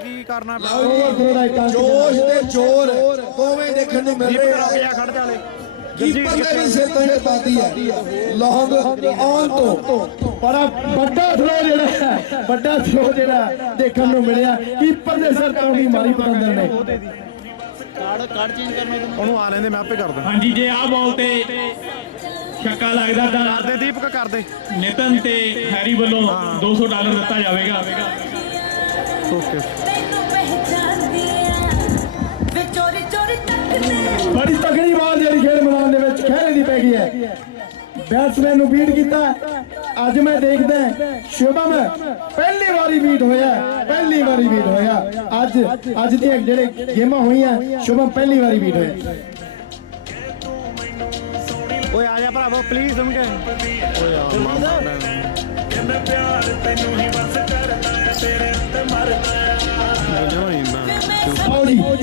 की करना जोश ते जोर दोवें देखने को मिल रहे हैं। खड़ जाले कीपर ने भी सिर तो हिट पाती है लॉन्ग ऑन तो बड़ा बड़ा थ्रो जेड़ा बड़ा थ्रो जेड़ा देखने को मिलिया कीपर दे सिर तो ही मारी पतंदर ने कार्ड चेंज करना ਉਹਨੂੰ ਆ ਲੈਂਦੇ ਮੈਂ ਆਪੇ ਕਰਦਾ। ਹਾਂਜੀ ਜੇ ਆ ਬਾਲ ਤੇ ਛੱਕਾ ਲੱਗਦਾ ਤਾਂ ਕਰਦੇ ਦੀਪਕ ਕਰਦੇ ਨਿਤਨ ਤੇ ਹੈਰੀ ਵੱਲੋਂ $200 ਦਿੱਤਾ ਜਾਵੇਗਾ। ਓਕੇ बड़ी तगड़ी बाल जी खेल मैदान खैरे की पै गई है बैट्समैन नूं बीट किया। अज मैं देखदा शुभम पहली बारी बीट होया पहली बारी बीट होया अज अज दी जेड़े गेमां हुई शुभम पहली बारी बीट होया। ओए आ जा भरावो प्लीज सुन के ओए यार मैं प्यार तैनू ही बस करदा है तेरे ते मरदा है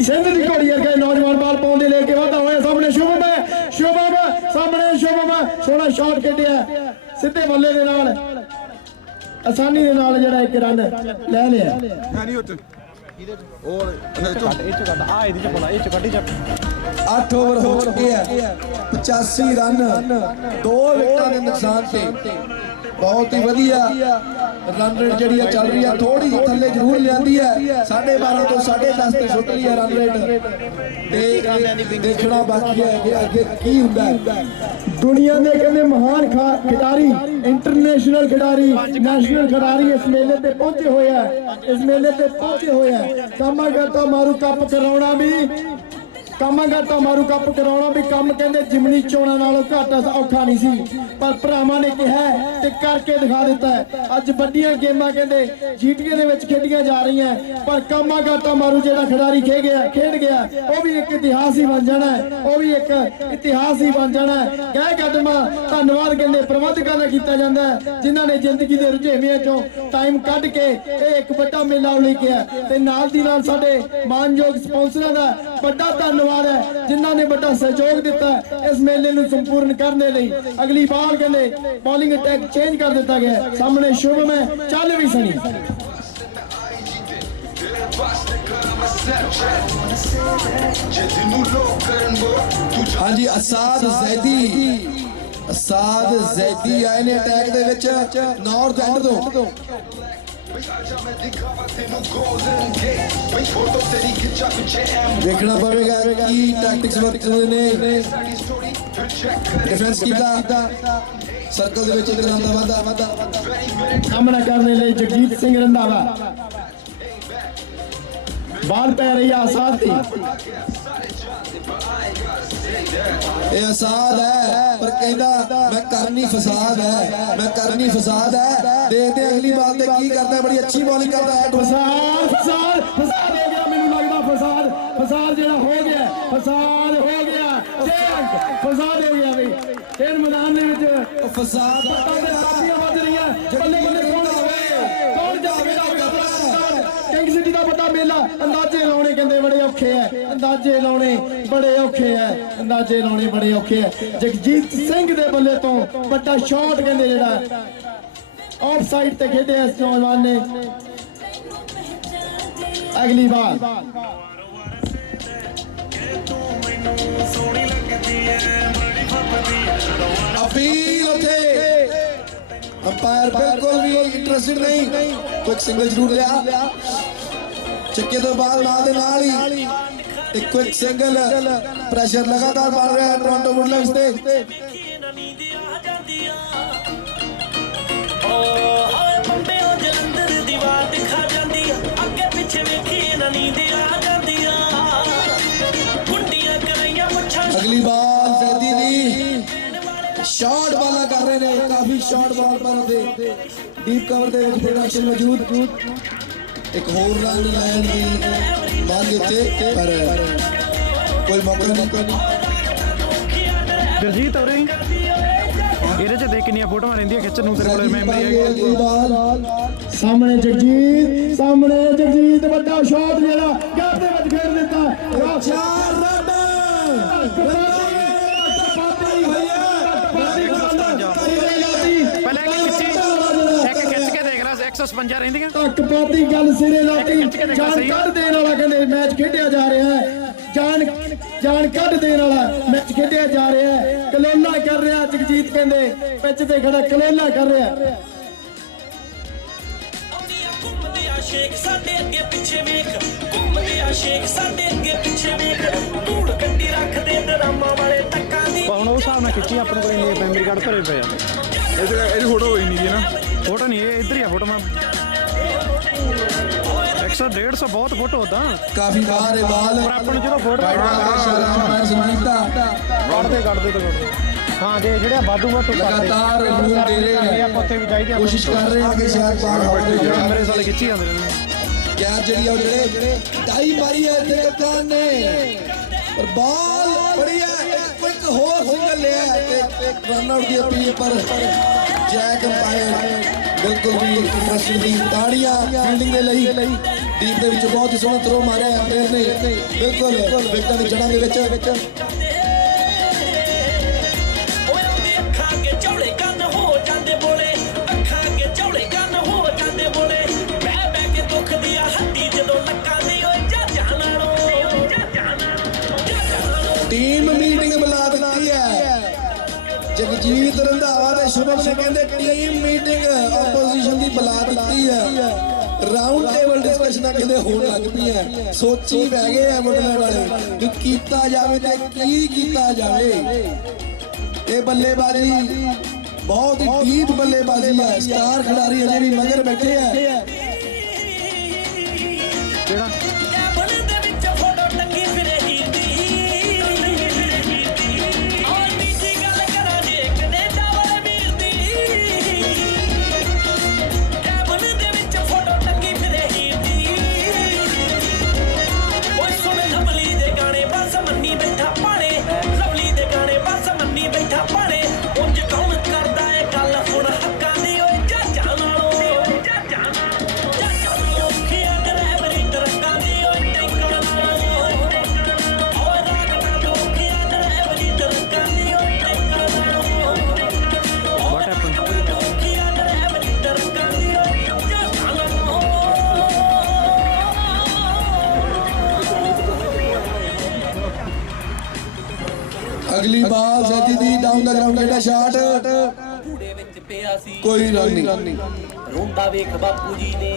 सिंध की घोड़ी अगे नौजवान बाल पाउंदे लेके वादा होया सामने शुभम है शुभम सामने शुभम सोहना शॉट खेडिया सीधे बल्ले दे नाल आसानी दे नाल जेड़ा एक रन ले लिया। नहीं होते और 8 ओवर हो चुके हैं 85 रन 2 विकेटां दे नुकसान से बहुत ही वधिया रन रेट जी चल रही है थोड़ी थले जरूर लियांदी है 12.5 तो 10.5 ते छुट रही है रन रेट देखना बाकी है कि आगे की हुंदा है। दुनिया के कहते महान खिडारी इंटरनेशनल खिडारी नेशनल खिडारी इस मेले पे पहुंचे हुए हैं इस मेले पे पहुंचे हुए हैं। कामागाटा मारू कप कराउणा भी कामागाटा मारू कप कराउणा भी कम कहते जिमनी चोणा नालों घट औखा नहीं सी पर भरावां ने कहा ते करके दिखा दिता है। अज वड्डियां गेमां कहते जीटीए दे विच खेडियां जा रही हैं पर कामागाटा मारू जेड़ा खिडारी खेड गया वो भी एक इतिहास ही बन जाना है वो भी एक इतिहास ही बन जाना है। गह कदम धन्नवाद कहते प्रबंधकां दा कीता जांदा है जिन्हां ने जिंदगी दे रुझेवियां चों टाइम कढ के एक बड़ा मेला उलीकिया ते नाल दी नाल साडे मानयोग स्पॉन्सरां दा बड़ा धन्नवाद है जिन्हां ने बड़ा सहयोग दिता इस मेले नूं संपूर्ण करने लई। अगली बाल कहते बॉलिंग अटैक चेंज कर दिता गया सामने शुभम है चल भी सनी हाँ जी असाद जैदी आए ने attack they which north and तो देखना पड़ेगा कि टैक्टिक्स वर्तने ने डिफेंस कीता सर्कल दे विच इकराम दा वादा सामना करने लई जगजीत सिंह रंधावा बाल पै रही आसाद थी ये आसाद है पर कहना मैं करनी फसाद है देखते अगली बाल ते की करता है। बड़ी अच्छी बॉलिंग करता है फसाद हो गया मैनू लगदा फसाद जेड़ा हो गया फसाद हो गया भाई खेल मैदान दे विच फसाद वध रही है बल्ले बल्ले कौन जावेगा किंग सिटी दा बड़ा मेला अंदाजे लाने कहंदे बड़े औखे है अंदाजे लाने बड़े औखे है जगजीत सिंह दे बल्ले तो बड़ा शॉट कहंदे जेड़ा ऑफ साइड ते खेडे इस नौजवान ने। अगली बार अपील उठे अंपायर बिल्कुल भी इंटरेस्टेड नहीं क्विक सिंगल जरूर लिया चक्के तो बाद नाल ही एक क्विक सिंगल प्रेशर लगातार बढ़ रहा है टोरंटो वुडलैंड्स ते अगली बॉल जैदी दी शॉर्ट बॉल कर रहे ने काफी शॉर्ट बॉल पर डीप कवर दे विच प्रोडक्शन मौजूद एक होर रन लैंड दी बात उत्ते पर कोई मौका नहीं दिलजीत और ਇਹਦੇ ਚ ਦੇਖ ਕਿੰਨੀਆਂ ਫੋਟੋਆਂ ਰਹਿੰਦੀਆਂ ਖਿੱਚਣ ਨੂੰ ਤੇਰੇ ਕੋਲ ਮੈਮਰੀ ਹੈ। ਸਾਹਮਣੇ ਜਗਜੀਤ ਵੱਡਾ ਸ਼ਾਟ ਜਿਹੜਾ ਗੈਪ ਦੇ ਵਿੱਚ ਫੇਰ ਦਿੱਤਾ 4 ਰਨ ਪਹਿਲਾਂ ਇੱਕ ਖਿੱਚੀ 156 ਰਹਿੰਦੀਆਂ ਧੱਕ ਪਾਤੀ ਗੱਲ ਸਿਰੇ ਲਾਤੀ ਜਾਨ ਕੱਢ ਦੇਣ ਵਾਲਾ ਕਹਿੰਦੇ ਮੈਚ ਖੇਡਿਆ ਜਾ ਰਿਹਾ ਹੈ ਜਾਨ ਕੱਢ ਦੇਣ ਵਾਲਾ ਮੈਚ ਖੇਡਿਆ ਜਾ ਰਿਹਾ ਹੈ ਕਲੋਲਾ ਕਰ ਰਿਹਾ ਜਗਜੀਤ ਕਹਿੰਦੇ ਪਿੱਚ ਤੇ ਖੜਾ ਕਲੋਲਾ ਕਰ ਰਿਹਾ ਸ਼ੇਖ ਸਾਡੇ ਅੱਗੇ ਪਿੱਛੇ ਵੇਖ ਘੁੰਮਦੇ ਆ ਸ਼ੇਖ ਸਾਡੇ ਅੱਗੇ ਪਿੱਛੇ ਵੇਖ ਧੂੜ ਕੰਡੀ ਰੱਖਦੇ ਡਰਾਮਾ ਵਾਲੇ ਟੱਕਾਂ ਦੀ ਹੁਣ ਉਹ ਹਿਸਾਬ ਨਾਲ ਖਿੱਚੀ ਆਪਣੇ ਕੋਲ ਇੰਨੇ ਮੈਮਰੀ ਕਾਰਡ ਭਰੇ ਪਏ ਆ ਇਹਦੀ ਫੋਟੋ ਹੋਈ ਨਹੀਂ ਨਾ ਫੋਟੋ ਨਹੀਂ ਇਹ ਇੱਧਰ ਹੀ ਆ ਫੋਟੋ ਮੈਂ 100-150 ਬਹੁਤ ਫੋਟੋ ਹੁੰਦਾ ਕਾਫੀ ਬਾਹਰ ਹੈ ਬਾਲ ਪਰ ਆਪਾਂ ਨੂੰ ਜਦੋਂ ਫੋਟੋ ਕੱਢਦੇ ਕੱਢਦੇ ਹਾਂ ਜੇ ਜਿਹੜਾ ਵਾਧੂ ਲਗਾਤਾਰ ਰੂਲ ਦੇ ਰਹੇ ਨੇ ਆਪਾਂ ਉੱਥੇ ਵੀ ਚਾਹੀਦੇ ਕੋਸ਼ਿਸ਼ ਕਰ ਰਹੇ ਹਾਂ ਕਿ ਸ਼ਾਇਦ ਬਾਹਰ ਹੋਵੇ ਮੇਰੇ ਸਾਲੇ ਖਿੱਚੀ ਜਾਂਦੇ ਨੇ ਕੈਚ ਜਿਹੜੀ ਆ ਉਹ ਜਿਹੜੇ ਟਾਈ ਮਾਰੀ ਹੈ ਇੱਥੇ ਕਪਤਾਨ ਨੇ ਪਰ ਬਾਲ ਬੜੀ ਹੈ ਇੱਕ ਹੋਰ ਸਿੰਗਲ ਲਿਆ ਤੇ ਰਨ ਆਊਟ ਦੀ ਅਪੀਲ ਪਰ ਜੈਕ ਅੰਪਾਇਰ ਬਿਲਕੁਲ ਵੀ ਇੰਟਰਸਟਿੰਗ ਦੀ ਤਾੜੀਆਂ ਫੀਲਡਿੰਗ ਦੇ ਲਈ ਡੀਪ ਦੇ ਵਿੱਚ ਬਹੁਤ ਹੀ ਸੋਹਣਾ ਥਰੋ ਮਾਰਿਆ ਅੰਪਾਇਰ ਨੇ ਬਿਲਕੁਲ ਵਿਕਟਾਂ ਦੀ ਜੜ੍ਹਾਂ ਦੇ ਵਿੱਚ ਚੌੜੇ ਕੰਨ ਹੋ ਜਾਂਦੇ ਬੋਲੇ ਅੱਖਾਂ ਅੱਗੇ ਚੌੜੇ ਕੰਨ ਹੋ ਜਾਂਦੇ ਬੋਲੇ ਬਹਿ ਬਹਿ ਕੇ ਦੁੱਖ ਦੀ ਆ ਹੱਡੀ ਜਦੋਂ ਲੱਕਾਂ ਦੀ ਓਏ ਜਾਜਾਂ ਨਾਲੋਂ ਟੀਮ ਮੀਟਿੰਗ ਬੁਲਾ ਦਿੱਤੀ ਹੈ ਜਗਜੀਤ ਰੰਧਾਵਾ ਤੇ ਸ਼ੁਭਮ ਸਿੰਘ ਕਹਿੰਦੇ ਟੀਮ ਮੀਟਿੰਗ ਆਪੋਜੀਸ਼ਨ ਦੀ ਬੁਲਾ ਦਿੱਤੀ ਹੈ ਰਾਉਂਡ ਟੇਬਲ ਡਿਸਕਸ਼ਨਾਂ ਕਹਿੰਦੇ ਹੋਣ ਲੱਗ ਪਈਆਂ ਸੋਚੀ ਬਹਿ ਗਏ ਆ ਮੁੱਢਲੇ ਵਾਲੇ ਕਿ ਕੀਤਾ ਜਾਵੇ ਤੇ ਕੀ ਕੀਤਾ ਜਾਵੇ ਇਹ ਬੱਲੇਬਾਜ਼ੀ ਬਹੁਤ ਹੀ ਡੀਪ ਬੱਲੇਬਾਜ਼ੀ ਹੈ ਸਟਾਰ ਖਿਡਾਰੀ ਅਜੇ ਵੀ ਮਗਰ ਬੈਠੇ ਆ ਕਿਹੜਾ ਕੈਬਨ ਦੇ ਵਿੱਚ ਫੋਟੋ ਟੰਗੀ ਫਿਰੇ ਹੀਰ ਦੀ ਔਰ ਨਿੱਜੀ ਗੱਲ ਕਰਾਂ ਜੇ ਕੈਨੇਡਾ ਵਾਲੇ ਵੀਰ ਦੀ ਕੈਬਨ ਦੇ ਵਿੱਚ ਫੋਟੋ ਟੰਗੀ ਫਿਰੇ ਹੀਰ ਦੀ ਓਏ ਸੁਣੇ ਲਵਲੀ ਦੇ ਗਾਣੇ ਬਸ ਮੰਨੀ ਬੈਠਾ ਪਾਣੇ ਲਵਲੀ ਦੇ ਗਾਣੇ ਬਸ ਮੰਨੀ ਬੈਠਾ ਪਾਣੇ ਉਂਝ ਕੌਣ ਕਰਦਾ ਏ ਗੱਲ ਹੁਣ ਹੱਕਾਂ ਦੀ ਓਏ ਜਾਜਾਂ ਨਾਲੋਂ ਖੀਆ ਡਰਾਈਵਰੀ ਟਰੱਕਾਂ ਦੀ ਓਏ ਟੈਂਕਾਂ ਨਾਲੋਂ ਓਏ ਰਾਗਣਾ ਦੋਖੀਆ ਡਰਾਈਵਰੀ ਟਰੱਕਾਂ ਦੀ ਓਏ ਟੈਂਕਾਂ ਨਾਲੋਂ ਵਾਟ ਹੈਪਨ ਖੀਆ ਡਰਾਈਵਰੀ ਟਰੱਕਾਂ ਦੀ ਓਏ ਜਾਜਾਂ ਨਾਲੋਂ ਅਗਲੀ ਬਾਲ ਸੈਦੀ ਦੀ ਡਾਊਨ ਦਾ ਗਰਾਊਂਡ ਜਿਹੜਾ ਸ਼ਾਟ ਕੂੜੇ ਵਿੱਚ ਪਿਆ ਸੀ ਕੋਈ ਰਨ ਨਹੀਂ ਰੋਂਦਾ ਵੇਖ ਬਾਪੂ ਜੀ ਨੇ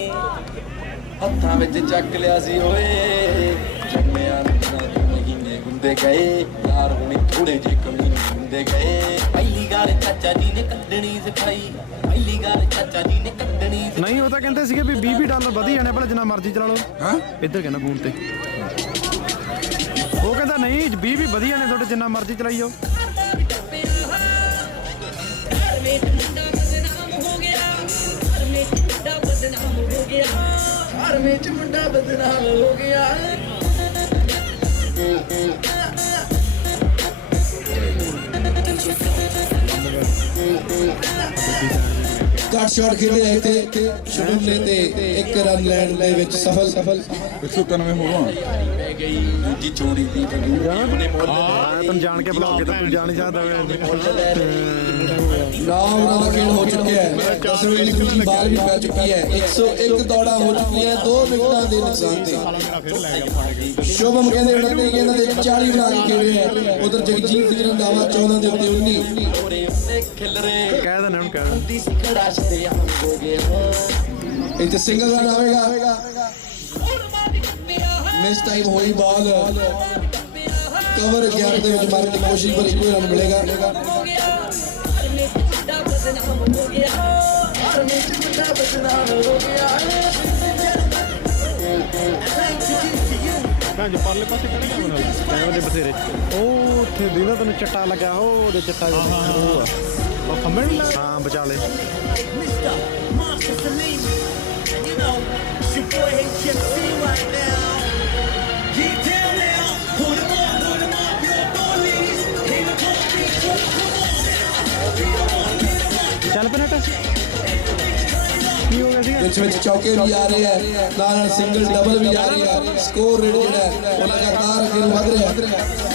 ਹੱਥਾਂ ਵਿੱਚ ਚੱਕ ਲਿਆ ਸੀ ਓਏ ਜੰਮਿਆ ਮਹੀਨੇ ਹੁੰਦੇ ਗਏ ਯਾਰ ਹੁਣੀ ਥੋੜੇ ਜਿਹੇ ਕਮੀਨੇ ਹੁੰਦੇ ਗਏ ਪਹਿਲੀ ਗੱਲ ਚਾਚਾ ਜੀ ਨੇ ਕੱਢਣੀ ਸਿਖਾਈ ਪਹਿਲੀ ਗੱਲ ਚਾਚਾ ਜੀ ਨੇ ਕੱਢਣੀ ਨਹੀਂ ਉਹ ਤਾਂ ਕਹਿੰਦੇ ਸੀਗੇ ਵੀ $20 ਵਧੀ ਜਾਣੇ ਭਲਾ ਜਿੰਨਾ ਮਰਜ਼ੀ ਚਲਾ ਲਓ ਹਾਂ ਇੱਧਰ ਕਹਿੰਦਾ ਫੋਨ ਤੇ ਉਹ ਕਹਿੰਦਾ ਨਹੀਂ 20 ਵੀ ਵਧੀਆ ਨੇ ਤੁਹਾਡੇ ਜਿੰਨਾ ਮਰਜ਼ੀ ਚਲਾਈ ਜਾਓ ਮੁੰਡਾ ਬਦਨਾਮ ਹੋ ਗਿਆ ਕੱਟ ਸ਼ਾਟ ਖੇਡੇ ਇੱਥੇ ਸ਼ੁਭਮ ਨੇ ਤੇ ਇੱਕ ਰਨ ਲੈਣ ਦੇ ਵਿੱਚ ਸਫਲ 193 ਹੋਵਾਂ ਪੈ ਗਈ ਦੂਜੀ ਚੋਰੀ ਦੀ ਉਹਨੇ ਮੁੱਲ ਹਾਂ ਤੈਨੂੰ ਜਾਣ ਕੇ ਬੁਲਾ ਕੇ ਤੂੰ ਜਾਣ ਨਹੀਂ ਸਕਦਾ ਨਾਮ ਉਹਨਾਂ ਦਾ ਖੇਡ ਹੋ ਚੁੱਕਿਆ ਹੈ 10ਵੀਂ ਦੀ ਦੂਜੀ ਬਾਲ ਵੀ ਪੈ ਚੁੱਕੀ ਹੈ 101 ਦੌੜਾਂ ਹੋ ਚੁੱਕੀਆਂ 2 ਵਿਕਟਾਂ ਦੇ ਨੁਕਸਾਨ ਤੇ ਸ਼ੁਭਮ ਕਹਿੰਦੇ ਇਹਨਾਂ ਦੇ 40 ਬਣਾ ਕੇ ਖੇਡੇ ਹੈ ਉਧਰ ਜਗਜੀਤ ਸਿੰਘ ਰੰਧਾਵਾ 14 ਦੇ ਉੱਤੇ 19 ਹੋਰੇ ਖਿਲਰੇ ਕਹਿ ਦਿੰਦੇ ਹੁਣ ਕਹਿ ਦਿੰਦੇ ਦੀ ਸਿਖੜਾ ਛੇ ਹੋ ਗਿਆ ਇੱਥੇ ਸਿੰਗਲ ਰਨ ਆਵੇਗਾ ਮਿਸ ਟਾਈਮ ਹੋਈ ਬਾਲ ਕਵਰ ਗੈਪ ਦੇ ਵਿੱਚ ਮਾਰਨ ਦੀ ਕੋਸ਼ਿਸ਼ ਪਰ ਇੱਕੋ ਰਨ ਮਿਲੇਗਾ ਹੋ ਗਿਆ ਹਰ ਵਿੱਚ ਮੁੰਡਾ ਬਦਨਾਮ ਹੋ ਗਿਆ ਹਰ ਵਿੱਚ ਮੁੰਡਾ ਬਦਨਾਮ ਹੋ ਗਿਆ ਨਾ ਜੋ ਪਰਲੇ ਪਾਸੇ ਕਿਹੜਾ ਕੰਮ ਨਾਲ ਕੈਮਰੇ ਦੇ ਬਥੇਰੇ ਉਹ ਉੱਥੇ ਦੀਦਾ ਤੈਨੂੰ ਚੱਟਾ ਲੱਗਾ ਉਹ ਉਹਦੇ ਚੱਟਾ ਜਿਹਾ ਉਹ ਆ ਉਹ ਖੰਭੇ ਨੂੰ ਲੱਗਾ ਹਾਂ ਵਿਚਾਲੇ ਚੱਲ ਪਨਟ ਕੀ ਹੋ ਗਿਆ ਸੀ ਵਿੱਚ ਚੌਕੇ ਵੀ ਆ ਰਹੇ ਆ ਨਾਲ ਸਿੰਗਲ ਡਬਲ ਵੀ ਆ ਰਹੇ ਆ ਸਕੋਰ ਰੇਟ ਜਿਹੜਾ ਹੈ ਉਹ ਲਗਾਤਾਰ ਅੱਗੇ ਨੂੰ ਵਧ ਰਿਹਾ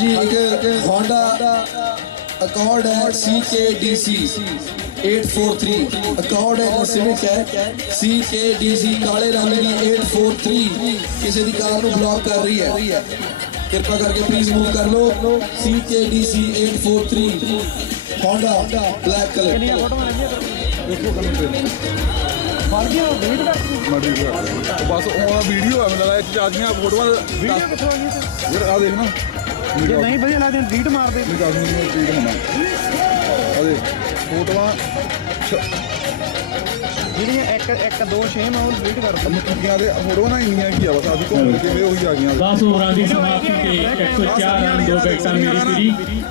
जी एक होंडा अकॉर्ड है CKDC 843 अकॉर्ड है सिविक है CKDC काले रंग की 843 किसी की कार को ब्लॉक कर रही है कृपा करके प्लीज मूव कर लो CKDC 843 होंडा ब्लैक कलर ਬਸ ਉਹ ਵੀਡੀਓ ਆ ਮੈਨੂੰ ਲੱਗਦਾ ਇਹ ਚ ਆ ਗਈਆਂ ਫੋਟੋਆਂ ਵੀਡੀਓ ਕਿੱਥੋਂ ਆ ਗਈ ਯਾਰ ਆ ਦੇਖ ਨਾ ਜੇ ਨਹੀਂ ਵਧੀਆ ਲੱਗਦੇ ਡਿਲੀਟ ਮਾਰ ਦੇ ਨਹੀਂ ਦੱਸ ਮੈਨੂੰ ਚੀਜ਼ ਹੋਣਾ ਆ ਦੇ ਫੋਟੋਆਂ ਜਿਹੜੀਆਂ 1 2 6 ਮੈਂ ਉਹ ਡਿਲੀਟ ਕਰ ਦਿੰਦਾ ਮੁੱਕੀਆਂ ਦੇ ਫੋਟੋਆਂ ਨਾ ਇੰਨੀਆਂ ਕੀ ਆ ਬਸ ਆਦੀ ਘੁੰਮ ਕੇ ਵੇ ਉਹੀ ਆ ਗਈਆਂ 10 ਓਵਰਾਂ ਦੀ ਸਮਾਪਤੀ ਤੇ 104 ਰਨ 2 ਵਿਕਟਾਂ ਮੇਰੀ ਪੀਰੀ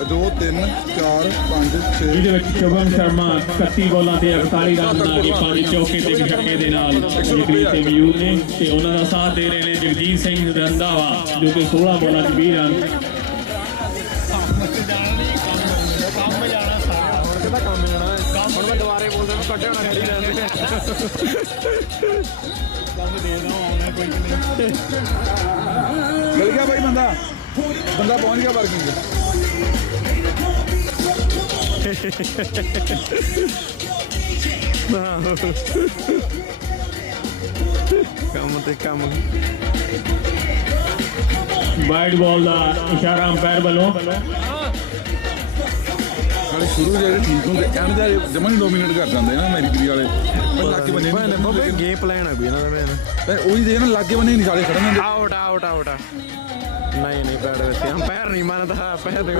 2 3 4 5 6 ਜਿਹਦੇ ਵਿੱਚ ਸ਼ੁਭਮ ਸ਼ਰਮਾ 31 ਬੋਲਾਂ ਤੇ 48 ਰਨ ਬਣਾ ਕੇ 5 ਚੌਕੇ ਤੇ ਛੱਕੇ ਦੇ ਨਾਲ ਜਗਦੀਪ ਤੇ ਮਯੂਰ ਨੇ ਤੇ ਉਹਨਾਂ ਦਾ ਸਾਥ ਦੇ ਰਹੇ ਨੇ ਜਗਜੀਤ ਸਿੰਘ ਰੰਧਾਵਾ ਜੋ ਕਿ 16 ਬੋਲਾਂ ਤੇ 20 ਰਨ ਕੰਮ ਜਾਣਾ ਸਾਰਾ ਹੁਣ ਕਿਹਦਾ ਕੰਮ ਜਾਣਾ ਕੰਮ ਹੁਣ ਮੈਂ ਦੁਬਾਰੇ ਬੋਲਦਾ ਮੈਂ ਕੱਢਿਆ ਹੋਣਾ ਖੜੀ ਲੈਣ ਦੇ ਕੰਮ ਦੇ ਦੋ ਆਉਣਾ ਕੋਈ ਨਹੀਂ ਮਿਲ ਗਿਆ ਬਾਈ ਬੰਦਾ ਪਹੁੰਚ ਗਿਆ ਪਾਰਕਿੰਗ 'ਚ ਕੰਮ ਤੇ ਕੰਮ ਵਾਈਡ ਬਾਲ ਦਾ ਇਸ਼ਾਰਾ ਅੰਪਾਇਰ ਵੱਲੋਂ ਨਾਲੇ ਸ਼ੁਰੂ ਜਿਹੜੇ ਠੀਕ ਹੁੰਦੇ ਐਂਡ ਦੇ ਜਮਾਂ ਹੀ ਡੋਮੀਨੇਟ ਕਰ ਜਾਂਦੇ ਨਾ ਮੇਰੀ ਪੀੜੀ ਵਾਲੇ ਪਰ ਲਾਗੇ ਬੰਨੇ ਨਹੀਂ ਗੇਮ ਪਲਾਨ ਆ ਕੋਈ ਇਹਨਾਂ ਦਾ ਮੈਂ ਉਹੀ ਦੇਖ ਨਾ ਲਾਗੇ ਬੰਨੇ ਨਹੀਂ ਸਾਰੇ ਖੜਨ ਹੁੰਦੇ ਆਊਟ ਨਹੀਂ ਬੈਟ ਵਿੱਚ ਅੰਪਾਇਰ ਨਹੀਂ ਮੰਨਦਾ ਅੰਪਾਇਰ ਦੇ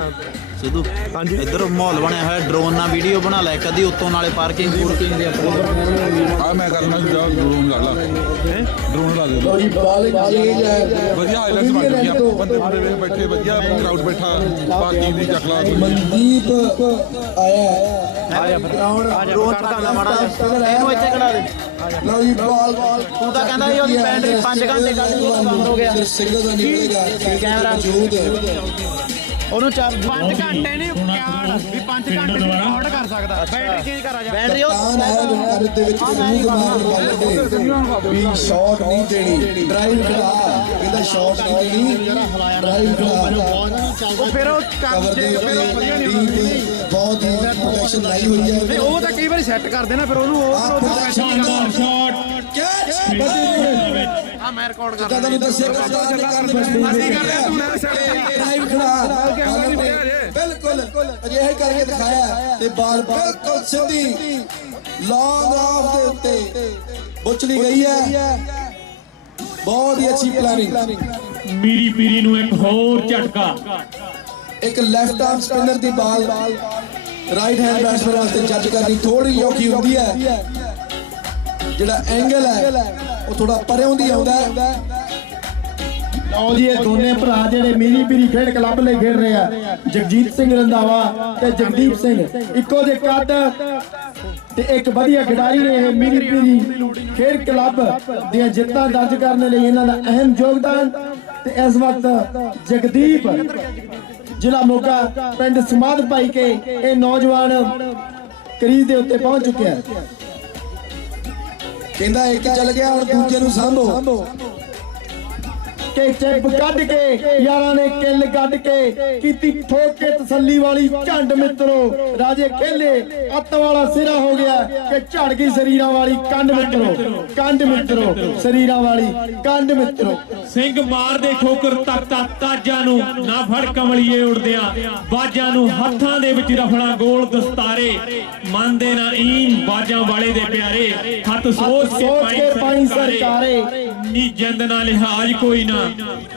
ਸਿੱਧੂ ਹਾਂਜੀ ਇੱਧਰ ਮਾਹੌਲ ਬਣਿਆ ਹੋਇਆ ਡਰੋਨ ਨਾਲ ਵੀਡੀਓ ਬਣਾ ਲੈ ਕਦੀ ਉੱਤੋਂ ਨਾਲੇ ਪਾਰਕਿੰਗ ਪੂਰਕਿੰਗ ਦੇ ਆ ਮੈਂ ਕਰਨਾ ਸੀ ਡਰੋਨ ਲਾ ਲਾ ਡਰੋਨ ਲਾ ਦੇ ਲਓ ਜੀ ਬਾਲਿੰਗ ਚੇਂਜ ਹੈ ਵਧੀਆ ਹਾਈਲਾਈਟਸ ਬਣ ਗਈਆਂ ਬੰਦੇ ਬੰਦੇ ਬੈਠੇ ਵਧੀਆ ਕਰਾਊਡ ਬੈਠਾ ਬਾਕੀ ਦੀ ਚੱਕਲਾ ਮਨਦੀਪ ਆਇਆ ਡਰੋਨ ਕਰਦਾ ਮਾੜਾ ਜਿਹਾ ਇਹਨੂੰ ਇੱਥੇ ਖੜਾ ਦੇ ਲਓ ਜੀ ਬਾਲ ਤੂੰ ਤਾਂ ਕਹਿੰਦਾ ਸੀ ਉਹਦੀ ਬੈਟਰੀ 5 ਘੰਟੇ ਕੱਢ ਕੇ ਬੰਦ ਹੋ ਗਿਆ ਸਿੰਗਲ ਦਾ ਨਿਕਲੇਗਾ ਕੈਮਰਾ ਮੌਜੂਦ ਹੈ ਉਹਨੂੰ 5 ਘੰਟੇ ਨਹੀਂ ਕਿਆੜ ਵੀ 5 ਘੰਟੇ ਰਿਕਾਰਡ ਕਰ ਸਕਦਾ ਬੈਟਰੀ ਚੇਂਜ ਕਰਾ ਜਾ ਬੈਟਰੀ ਉਹ ਤਾਨ ਹੈ ਵਿਕਾਰ ਦੇ ਵਿੱਚ ਜ਼ਰੂਰ ਮਾਰਨ ਵਾਲੇ ਵੀ ਸ਼ਾਟ ਨਹੀਂ ਦੇਣੀ ਡਰਾਈਵ ਖੜਾ ਇਹਦਾ ਸ਼ਾਟ ਨਹੀਂ ਦੇਣੀ ਡਰਾਈਵ ਖੜਾ ਉਹ ਫਿਰ ਉਹ ਕਵਰ ਦੇ ਉੱਤੇ ਬਹੁਤ ਹੀ ਪ੍ਰੋਟੈਕਸ਼ਨ ਲਾਈ ਹੋਈ ਹੈ ਨਹੀਂ ਉਹ ਤਾਂ ਕਈ ਵਾਰੀ ਸੈੱਟ ਕਰਦੇ ਨਾ ਫਿਰ ਉਹਨੂੰ ਉਹ ਸ਼ਾਨਦਾਰ ਸ਼ਾਟ ਕੈਚ ਆ ਮੈਂ ਰਿਕਾਰਡ ਕਰ ਜਿੱਦਾਂ ਤੁਹਾਨੂੰ ਦੱਸਿਆ ਕਿ ਉਸਤਾਦ ਨੇ ਕਰਨ ਅਸੀਂ ਕਰ ਰਿਹਾ ਤੂੰ ਨਾ ਸੜੇ ਡਰਾਈਵ ਖੜਾ ਬਿਲਕੁਲ ਅਜਿਹਾ ਕਰਕੇ ਦਿਖਾਇਆ ਤੇ ਬਾਲ ਬਿਲਕੁਲ ਸਿੱਧੀ ਲੌਂਗ ਆਫ ਦੇ ਉੱਤੇ ਬੁੱਚਲੀ ਗਈ ਹੈ ਬਹੁਤ ਹੀ ਅੱਛੀ ਪਲਾਨਿੰਗ ਮੀਰੀ ਪੀਰੀ ਨੂੰ ਇੱਕ ਹੋਰ ਝਟਕਾ ਇੱਕ ਲੈਫਟ ਆਰਮ ਸਪਿਨਰ ਦੀ ਬਾਲ ਰਾਈਟ ਹੈਂਡ ਬੈਟਸਮੈਨ ਵਾਸਤੇ ਜੱਜ ਕਰਨੀ ਥੋੜੀ ਔਖੀ ਹੁੰਦੀ ਹੈ ਜਿਹੜਾ ਐਂਗਲ ਹੈ ਉਹ ਥੋੜਾ ਪਰਿਓਂ ਦੀ ਆਉਂਦਾ ਹੈ ਲਓ ਜੀ ਇਹ ਦੋਨੇ ਭਰਾ ਜਿਹੜੇ ਮੀਰੀ ਪੀਰੀ ਖੇਡ ਕਲੱਬ ਲਈ ਖੇਡ ਰਹੇ ਆ ਜਗਜੀਤ ਸਿੰਘ ਰੰਧਾਵਾ ਤੇ ਜਗਦੀਪ ਸਿੰਘ ਇੱਕੋ ਜਿਹੇ ਕੱਦ ਤੇ ਇੱਕ ਵਧੀਆ ਖਿਡਾਰੀ ਨੇ ਇਹ ਮੀਰੀ ਪੀਰੀ ਖੇਡ ਕਲੱਬ ਦੀਆਂ ਜਿੱਤਾਂ ਦਰਜ ਕਰਨ ਲਈ ਇਹਨਾਂ ਦਾ ਅਹਿਮ ਯੋਗਦਾਨ ਤੇ ਇਸ ਵਕਤ ਜਗਦੀਪ ਜ਼ਿਲ੍ਹਾ ਮੋਗਾ ਪਿੰਡ ਸਮਾਧ ਭਾਈ ਕੇ ਇਹ ਨੌਜਵਾਨ ਕਰੀਜ਼ ਦੇ ਉੱਤੇ ਪਹੁੰਚ ਚੁੱਕਿਆ ਕਹਿੰਦਾ ਇੱਕ ਚੱਲ ਗਿਆ ਹੁਣ ਦੂਜੇ ਨੂੰ ਸਾਂਭੋ ਕਿ ਚੈਪ ਕੱਢ ਕੇ ਯਾਰਾਂ ਨੇ ਕਿੱਲ ਕੱਢ ਕੇ ਕੀਤੀ ਠੋਕ ਕੇ ਤਸੱਲੀ ਵਾਲੀ ਝੰਡ ਮਿੱਤਰੋ ਰਾਜੇ ਖੇਲੇ ਅੱਤ ਵਾਲਾ ਸਿਰਾ ਹੋ ਗਿਆ ਕਿ ਝੜ ਗਈ ਸਰੀਰਾਂ ਵਾਲੀ ਕੰਡ ਮਿੱਤਰੋ ਸਰੀਰਾਂ ਵਾਲੀ ਕੰਡ ਮਿੱਤਰੋ ਸਿੰਘ ਮਾਰਦੇ ਠੋਕਰ ਤੱਕ ਤਾਜਾਂ ਨੂੰ ਨਾ ਫੜ ਕਮਲੀਏ ਉੜਦਿਆਂ ਬਾਜਾਂ ਨੂੰ ਹੱਥਾਂ ਦੇ ਵਿੱਚ ਰਫਲਾਂ ਗੋਲ ਦਸਤਾਰੇ ਮੰਨਦੇ ਨਾ ਈਨ ਬਾਜਾਂ ਵਾਲੇ ਦੇ ਪਿਆਰੇ ਹੱਥ ਸੋਚ ਕੇ ਪਾਈ ਸਰਕਾਰੇ ਨੀ ਜਿੰਦ ਨਾ ਲਿਹਾਜ਼ ਕੋਈ ਨਾ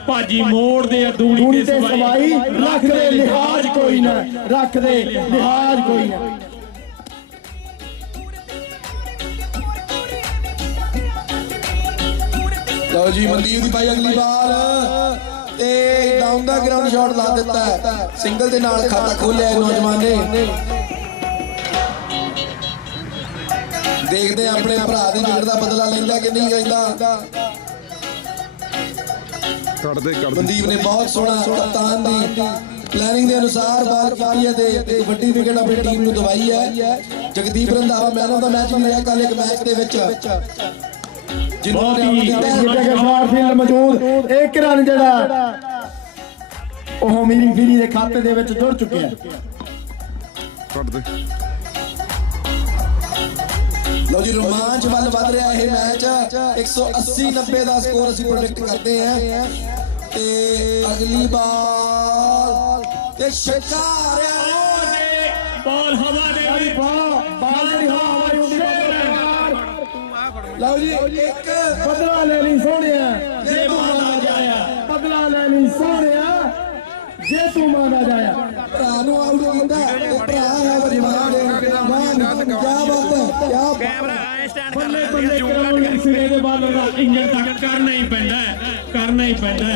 ਭਾਜੀ ਮੋੜ ਦੇ ਦੂਣੀ ਤੇ ਸਵਾਈ ਰੱਖ ਦੇ ਲਿਹਾਜ਼ ਕੋਈ ਨਾ ਲਓ ਜੀ ਮਨਦੀਪ ਦੀ ਭਾਈ ਅਗਲੀ ਬਾਲ ਤੇ ਡਾਊਨ ਦਾ ਗਰਾਊਂਡ ਸ਼ਾਟ ਲਾ ਦਿੱਤਾ ਹੈ ਸਿੰਗਲ ਦੇ ਨਾਲ ਖਾਤਾ ਖੋਲਿਆ ਨੌਜਵਾਨ ਨੇ ਦੇਖਦੇ ਆਪਣੇ ਭਰਾ ਦੇ ਜਿਗਰ ਦਾ ਬਦਲਾ ਲੈਂਦਾ ਕਿ ਨਹੀਂ ਲੈਂਦਾ ਕੱਢਦੇ ਮਨਦੀਪ ਨੇ ਬਹੁਤ ਸੋਹਣਾ ਕਪਤਾਨ ਦੀ ਪਲੈਨਿੰਗ ਦੇ ਅਨੁਸਾਰ ਬਾਲ ਕੀਤੀ ਹੈ ਤੇ ਇੱਕ ਵੱਡੀ ਵਿਕਟ ਆਪਣੀ ਟੀਮ ਨੂੰ ਦਵਾਈ ਹੈ Jagdeep Randhawa man of the match ਵੀ ਰਿਹਾ ਕੱਲ ਇੱਕ ਮੈਚ ਦੇ ਵਿੱਚ ਜਿਹਨੂੰ ਨੇ ਫੀਲਡ ਮੌਜੂਦ ਇੱਕ ਰਨ ਜਿਹੜਾ ਉਹ ਮੀਰੀ ਫੀਰੀ ਦੇ ਖਾਤੇ ਦੇ ਵਿੱਚ ਜੁੜ ਚੁੱਕਿਆ। ਕੱਟ ਦੇ ਲਓ ਜੀ ਰੋਮਾਂਚ ਵੱਲ ਵੱਧ ਰਿਹਾ ਇਹ ਮੈਚ 180-90 ਦਾ ਸਕੋਰ ਅਸੀਂ ਪ੍ਰੋਡਿਕਟ ਕਰਦੇ ਹਾਂ ਤੇ ਅਗਲੀ ਬਾਲ ਤੇ ਛੱਕਾ ਆ ਰਿਹਾ ਬਾਲ ਹਵਾ ਦੇ ਵਿੱਚ ਬਾਲ ਜਿਹੜੀ ਹਵਾ ਦੀ ਹੁੰਦੀ ਲਓ ਜੀ ਇੱਕ ਬਦਲਾ ਲੈ ਲਈ ਸੋਹਣਿਆ ਜੇ ਮਾਨਾ ਜਾਇਆ ਬਦਲਾ ਲੈ ਲਈ ਸੋਹਣਿਆ ਜੇ ਤੂੰ ਮਾਨਾ ਜਾਇਆ। ਭਰਾ ਨੂੰ ਆਊਟ ਕੀਤਾ ਤੇ ਭਰਾ ਹੈ ਬਜਮਾਨ ਕਿਆ ਬਾਤ ਹੈ ਕਿਆ ਕੈਮਰਾ ਐ ਸਟੈਂਡ ਕਰ ਬੱਲੇ ਲਿਆ ਬੱਲੇ ਕਰਾਉਣ ਲਈ ਸਿਰੇ ਦੇ ਬਾਲ ਦਾ ਇੰਜਣ ਤੱਕ ਕਰਨਾ ਹੀ ਪੈਂਦਾ ਕਰਨਾ ਹੀ ਪੈਂਦਾ।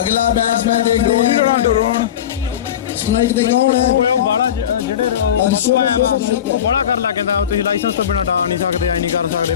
ਅਗਲਾ ਬੈਟਸਮੈਨ ਦੇਖ ਰਹੇ ਰੋਣੀ ਹਾਂ ਰੋਣ ਰੋਣ ਸਟ੍ਰਾਈਕ ਤੇ ਕੌਣ ਹੈ ਉਹ ਬਾਲਾ ਜਿਹੜੇ ਅੰਸ਼ੂ ਉਹ ਬਾਲਾ ਕਰ ਲਾ ਕਹਿੰਦਾ ਤੁਸੀਂ ਲਾਇਸੈਂਸ ਤੋਂ ਬਿਨਾ ਡਾ ਨਹੀਂ ਸਕਦੇ ਐ ਨਹੀਂ ਕਰ ਸਕਦੇ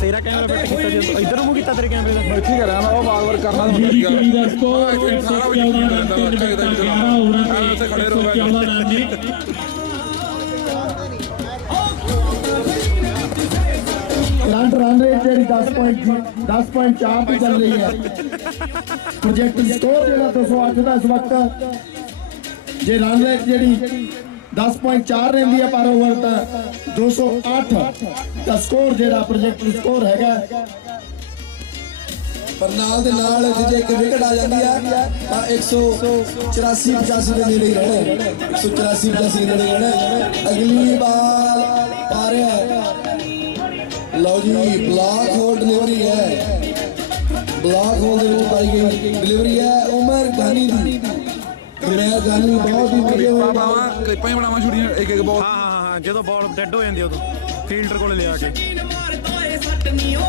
ਤੇਰਾ ਕੈਮਰਾ ਫਿੱਟ ਕੀਤਾ ਜੀ ਇਧਰ ਨੂੰ ਕੀਤਾ ਤੇਰੇ ਕੈਮਰੇ ਦਾ ਮੈਂ ਕੀ ਕਰਾਂ ਮੈਂ ਉਹ ਵਾਰ ਕਰਨਾ ਹੁੰਦਾ ਜਿਹੜੀ ਸੀਗਾ ਕੁੜੀ ਦਾ ਸਕੋਰ 114 ਰਨ 3 ਵਿਕਟਾਂ 11 ਓਵਰਾਂ ਉੱਥੇ ਤੇ ਖੜੇ ਰਹੋ 114 ਰਨ ਜੀ। रन रेट ਜਿਹੜੀ 10.4 ਤੇ ਚੱਲ ਰਹੀ ਹੈ। ਪ੍ਰੋਜੈਕਟ ਸਕੋਰ ਜਿਹੜਾ 208 ਦਾ ਇਸ ਵਕਤ ਜੇ ਰਨ ਰੇਟ ਜਿਹੜੀ 10.4 ਰਹਿੰਦੀ ਹੈ ਪਰ ਓਵਰ ਤਾਂ 208 ਦਾ ਸਕੋਰ ਜਿਹੜਾ ਪ੍ਰੋਜੈਕਟ ਸਕੋਰ ਹੈਗਾ। ਪਰ ਨਾਲ ਦੇ ਨਾਲ ਜੇ ਇੱਕ ਵਿਕਟ ਆ ਜਾਂਦੀ ਆ ਤਾਂ 184-85 ਦੇ ਨੇੜੇ ਹੀ ਰਹਿਣਾ 184-85 ਦੇ ਨੇੜੇ ਰਹਿਣਾ। ਅਗਲੀ ਬਾਲ ਆ ਰਿਹਾ ਹੈ ਲਓ ਜੀ ਬਲੈਕ ਹੋਲ ਡਿਲੀਵਰੀ ਹੈ ਬਲੈਕ ਹੋਲ ਦੇ ਵਿੱਚ ਪਾਈ ਗਈ ਡਿਲੀਵਰੀ ਹੈ ਉਮਰ ਗਾਨੀ ਦੀ। ਉਮਰ ਗਾਨੀ ਬਹੁਤ ਹੀ ਵਧੀਆ ਹੋਇਆ ਬਾਵਾ ਕਲਿੱਪਾਂ ਹੀ ਬਣਾਵਾਂ ਛੁੱਟੀਆਂ ਇੱਕ ਇੱਕ ਬਾਲ ਹਾਂ ਜਦੋਂ ਬਾਲ ਡੈਡ ਹੋ ਜਾਂਦੀ ਉਦੋਂ ਫੀਲਡਰ ਕੋਲ ਲਿਆ ਕੇ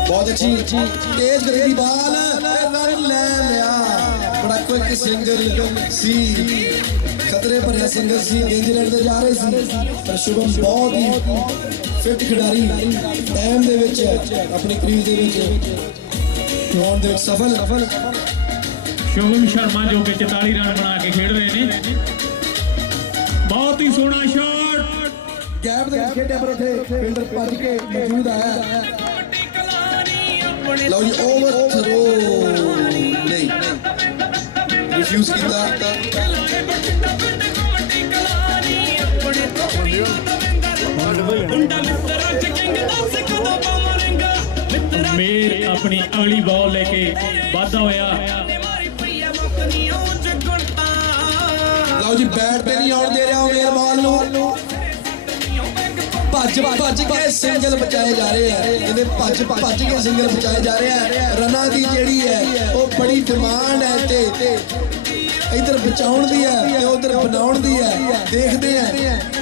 ਬਹੁਤ ਅੱਛੀ ਤੇਜ਼ ਕਰੀ ਦੀ ਬਾਲ ਰਨ ਲੈ ਲਿਆ। ਬੜਾ ਕੁਇਕ ਸਿੰਗਰ ਸੀ ਖਤਰੇ ਭਰਿਆ ਸਿੰਗਰ ਸੀ ਨਿਊਜ਼ੀਲੈਂਡ ਦੇ ਜਾ ਰਹੇ ਸੀ ਪਰ ਸ਼ੁਭਮ ਬਹੁਤ ਹੀ ਫਿੱਟ ਖਿਡਾਰੀ ਟਾਈਮ ਦੇ ਵਿੱਚ ਆਪਣੀ ਕਰੀਜ਼ ਦੇ ਵਿੱਚ ਹੋਣ ਦੇ ਵਿੱਚ ਸਫਲ ਸ਼ੁਭਮ ਸ਼ਰਮਾ ਜੋ ਕਿ 44 ਰਨ ਬਣਾ ਕੇ ਖੇਡ ਰਹੇ ਨੇ। ਬਹੁਤ ਹੀ ਸੋਹਣਾ ਸ਼ਾਟ ਗੈਪ ਦੇ ਵਿੱਚ ਖੇਡਿਆ ਪਰ ਉੱਥੇ ਫੀਲਡਰ ਭੱਜ ਕੇ ਮੌਜੂਦ ਆਇਆ। ਲਓ ਜੀ ਓਵਰ ਥਰੋ ਨਹੀਂ ਰਿਫਿਊਜ਼ ਕੀਤਾ। ਮੇਰ ਆਪਣੀ ਅਗਲੀ ਬਾਲ ਲੈ ਕੇ ਵਾਧਾ ਹੋਇਆ। ਲਓ ਜੀ ਬੈਟ ਤੇ ਨਹੀਂ ਆਉਣ ਦੇ ਰਿਹਾ ਉਮੇਰ ਬਾਲ ਨੂੰ ਭੱਜ ਕੇ ਸਿੰਗਲ ਬਚਾਏ ਜਾ ਰਹੇ ਆ ਇਹਦੇ ਭੱਜ ਕੇ ਸਿੰਗਲ ਬਚਾਏ ਜਾ ਰਹੇ ਆ। ਰਨਾਂ ਦੀ ਜਿਹੜੀ ਹੈ ਉਹ ਬੜੀ ਡਿਮਾਂਡ ਹੈ ਤੇ ਇਧਰ ਬਚਾਉਣ ਦੀ ਹੈ ਤੇ ਉਧਰ ਬਣਾਉਣ ਦੀ ਹੈ। ਦੇਖਦੇ ਆ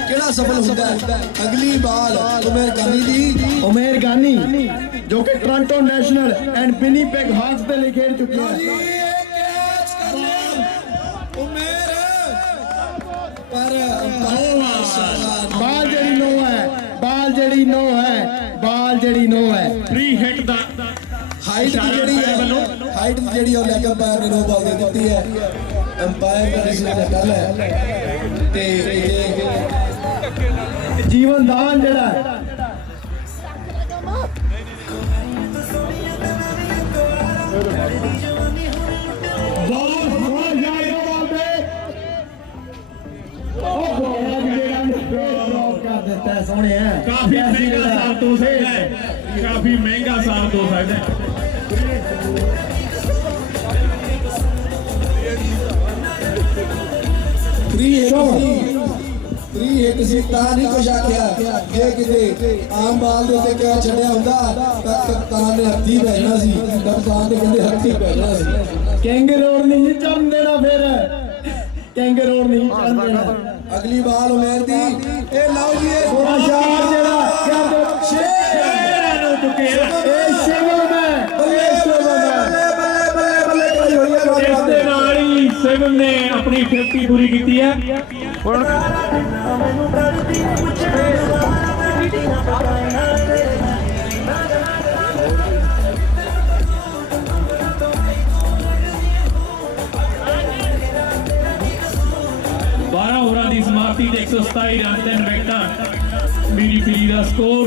ਕਿਹੜਾ ਸਫਲ ਹੁੰਦਾ ਹੈ। ਅਗਲੀ ਬਾਲ ਉਮੇਰ ਗਾਨੀ ਦੀ ਉਮੇਰ ਗਾਨੀ ਜੋ ਕਿ ਟੋਰਾਂਟੋ ਨੈਸ਼ਨਲ ਐਂਡ ਵਿਨੀਪੈਗ ਹਾਕਸ ਦੇ ਲਈ ਖੇਡ ਚੁੱਕੀ ਹੈ। ਉਮੇਰ ਪਰ ਬਾਲ ਜਿਹੜੀ ਨੋ ਹੈ ਬਾਲ ਜਿਹੜੀ ਨੋ ਹੈ ਬਾਲ ਜਿਹੜੀ ਨੋ ਹੈ। ਫ੍ਰੀ ਹਿੱਟ ਦਾ ਹਾਈਟ ਦੀ ਜਿਹੜੀ ਉਹ ਲੈ ਕੇ ਅੰਪਾਇਰ ਨੇ ਨੋ ਬਾਲ ਦੇ ਦਿੱਤੀ ਹੈ। ਅੰਪਾਇਰ ਦਾ ਡਿਸੀਜਨ ਕੱਲ ਹੈ ਤੇ ਜੀਵਨ ਦਾਨ ਜਿਹੜਾ ਹੈ ਬਾਲ ਹਵਾ ਜਾਏਗਾ ਬਾਲ ਤੇ ਉਹ ਬੋਲ ਜਿਹੜਾ ਡ੍ਰੌਪ ਕਰ ਦਿੱਤਾ ਹੈ ਸੋਹਣਿਆ। ਕਾਫੀ ਮਹਿੰਗਾ ਸਾਬਤ ਹੋ ਸਕਦਾ ਹੈ ਕਾਫੀ ਮਹਿੰਗਾ ਸਾਬਤ ਹੋ ਸਕਦਾ ਹੈ। ਫ੍ਰੀ ਹਿੱਟ ਸੀ ਤਾਂ ਨਹੀਂ ਕੁਛ ਆਖਿਆ ਜੇ ਕਿਤੇ ਆਮ ਬਾਲ ਦੇ ਉੱਤੇ ਕਿਆ ਛੱਡਿਆ ਹੁੰਦਾ ਤਾਂ ਕਪਤਾਨ ਨੇ ਹੱਥੀ ਬੈਠਣਾ ਸੀ। ਕਪਤਾਨ ਨੇ ਕਹਿੰਦੇ ਹੱਥੀ ਬੈਠਣਾ ਸੀ। ਕੈਂਗਰੋੜ ਨਹੀਂ ਚੜਨ ਦੇਣਾ ਫਿਰ ਕੈਂਗਰੋੜ ਨਹੀਂ ਚੜਨ ਦੇਣਾ। ਅਗਲੀ ਬਾਲ ਉਮੇਰ ਦੀ ਇਹ ਲਓ ਜੀ ਇਹ ਥੋੜਾ ਸ਼ਾਟ ਜਿਹੜਾ ਸ਼ੇਰਾਂ ਨੂੰ ਚੁੱਕਿਆ ਇਹ ਸ਼ਿਵਮ ਹੈ ਇਹ ਸ਼ਿਵਮ ਹੈ। ਇਸ ਦੇ ਨਾਲ ਹੀ ਸਿਵਮ ਨੇ ਆਪਣੀ 50 ਪੂਰੀ ਕੀਤੀ ਹੈ। बारह ओवरां की समाप्ति ते 127 रन 3 विकेटां मेरी पीली का स्कोर।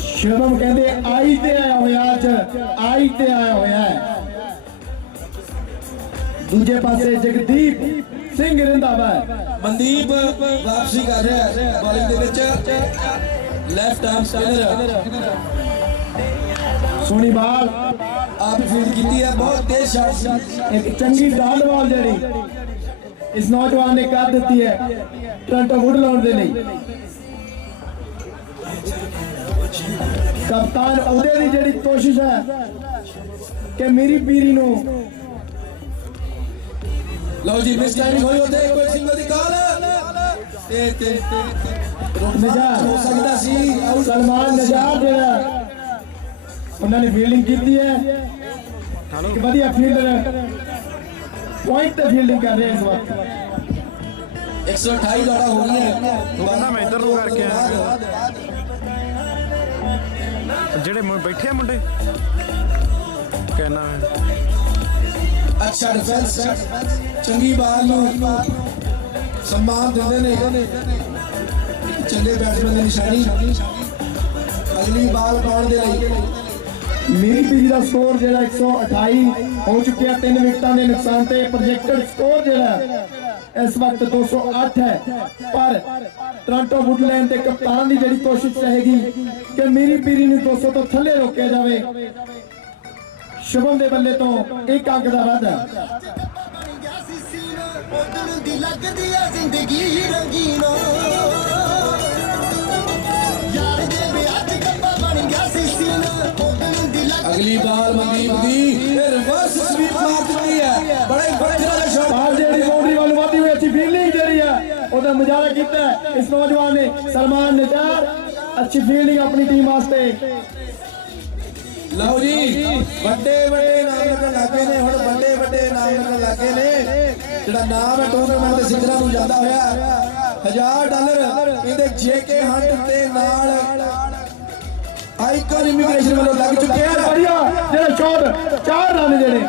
शुभम कहते आई ते आया होया अज आई ते आया होया है। दूजे पासे जगदीप सिंह रंधावा ਮਨਦੀਪ ਵਾਪਸੀ ਕਰ ਰਿਹਾ ਹੈ ਬਾਲਿੰਗ ਦੇ ਵਿੱਚ ਲੈਫਟ ਆਰਮ ਸਪਿਨਰ सोनी बाल ਆਪ ਫੀਲਡ ਕੀਤੀ ਹੈ ਬਹੁਤ ਤੇਜ਼ ਸ਼ਾਟ ਸੀ एक चंगी डाल बाल जड़ी इस नौजवान ने कर दी है टोरंटो वुडलैंड दे लिए। कप्तान ਉਹਦੇ ਦੀ ਜਿਹੜੀ ਕੋਸ਼ਿਸ਼ ਹੈ ਕਿ ਮੇਰੀ ਪੀਰੀ ਨੂੰ ਲਓ ਜੀ ਮਿਸ ਟਾਈਮਿੰਗ ਹੋਈ ਉੱਥੇ ਕੋਈ ਸਿੰਗਲ ਦੀ ਕਾਲ ਤੇ ਨਜ਼ਾਰ ਹੋ ਸਕਦਾ ਸੀ ਆਊਟ सलमान नजार ਜਿਹੜਾ ਉਹਨਾਂ ਨੇ ਫੀਲਡਿੰਗ ਕੀਤੀ ਹੈ ਇੱਕ ਵਧੀਆ ਫੀਲਡਰ ਪੁਆਇੰਟ ਤੇ ਫੀਲਡਿੰਗ ਕਰ ਰਹੇ ਇਸ ਵਕਤ 128 ਦੌੜਾ ਹੋ ਗਈਆਂ ਨਾ ਮੈਂ ਇੱਧਰ ਨੂੰ ਕਰਕੇ ਆਇਆ ਜਿਹੜੇ ਬੈਠੇ ਆ ਮੁੰਡੇ ਕਹਿਣਾ ਮੈਂ ਅੱਛਾ ਡਿਫੈਂਸ ਚੰਗੀ ਬਾਲ ਨੂੰ ਸਨਮਾਨ ਦਿੰਦੇ ਨੇ ਚੰਗੇ ਬੈਟਸਮੈਨ ਦੀ ਨਿਸ਼ਾਨੀ ਅਗਲੀ ਬਾਲ ਪਾਉਣ ਦੇ ਲਈ ਮੇਰੀ ਪੀਰੀ ਦਾ ਸਕੋਰ ਜਿਹੜਾ 128 ਹੋ ਚੁੱਕਿਆ 3 ਵਿਕਟਾਂ ਦੇ ਨੁਕਸਾਨ ਤੇ ਪ੍ਰੋਜੈਕਟਡ ਸਕੋਰ ਜਿਹੜਾ ਇਸ ਵਕਤ 208 ਹੈ। ਪਰ ਟੋਰਾਂਟੋ ਵੁਡਲੈਂਡ ਦੇ ਕਪਤਾਨ ਦੀ ਜਿਹੜੀ ਕੋਸ਼ਿਸ਼ ਰਹੇਗੀ ਕਿ ਮੇਰੀ ਪੀਰੀ ਨੂੰ 200 ਤੋਂ ਥੱਲੇ ਰੋਕਿਆ ਜਾਵੇ। ਸ਼ੁਭਮ ਦੇ ਬੱਲੇ ਤੋਂ ਇੱਕ ਅੰਕ ਦਾ ਵਾਧਾ। ਦੀ ਲੱਗਦੀ ਆ ਜ਼ਿੰਦਗੀ ਰੰਗੀਨ ਯਾਰ ਦੇ ਵਿਆਹ ਤੇ ਕੱਪਾ ਬਣ ਗਿਆ ਸੀ ਸੀਨਾ ਦੀ ਅਗਲੀ ਬਾਲ ਮਨਦੀਪ ਦੀ ਰਿਵਰਸ ਸਵੀਪ ਮਾਰ ਦਿੱਤੀ ਹੈ ਬੜੇ ਵੱਖਰਾ ਜਿਹਾ ਸ਼ਾਟ ਬਾਲ ਜਿਹੜੀ ਬਾਉਂਡਰੀ ਵੱਲ ਵਧੀ ਹੋਈ ਅੱਛੀ ਫੀਲਡਿੰਗ ਜਿਹੜੀ ਹੈ ਉਹਦਾ ਮੁਜ਼ਾਹਰਾ ਕੀਤਾ ਹੈ ਇਸ ਨੌਜਵਾਨ ਨੇ ਸਲਮਾਨ ਨਜ਼ਾਰ। ਅੱਛੀ ਫੀਲਡਿੰਗ ਆਪਣੀ ਟੀਮ ਵਾਸਤੇ। ਲਓ ਜੀ ਵੱਡੇ ਵੱਡੇ ਨਾਮ ਲੱਗਣ ਲੱਗੇ ਨੇ ਹੁਣ ਵੱਡੇ ਵੱਡੇ ਨਾਮ ਲੱਗਣ ਲੱਗੇ ਨੇ ਜਿਹੜਾ ਨਾਮ ਹੈ ਟੂਰਨਾਮੈਂਟ ਦੇ ਸਿਖਰਾਂ ਨੂੰ ਜਾਂਦਾ ਹੋਇਆ $1000 ਇਹਦੇ ਜੇਕੇ ਹੰਟ ਦੇ ਨਾਲ ਆਈਕਨ ਇਮੀਗ੍ਰੇਸ਼ਨ ਵੱਲੋਂ ਲੱਗ ਚੁੱਕੇ ਆ। बढ़िया ਜਿਹੜਾ ਸ਼ਾਟ 4 ਰਨ ਜਿਹੜੇ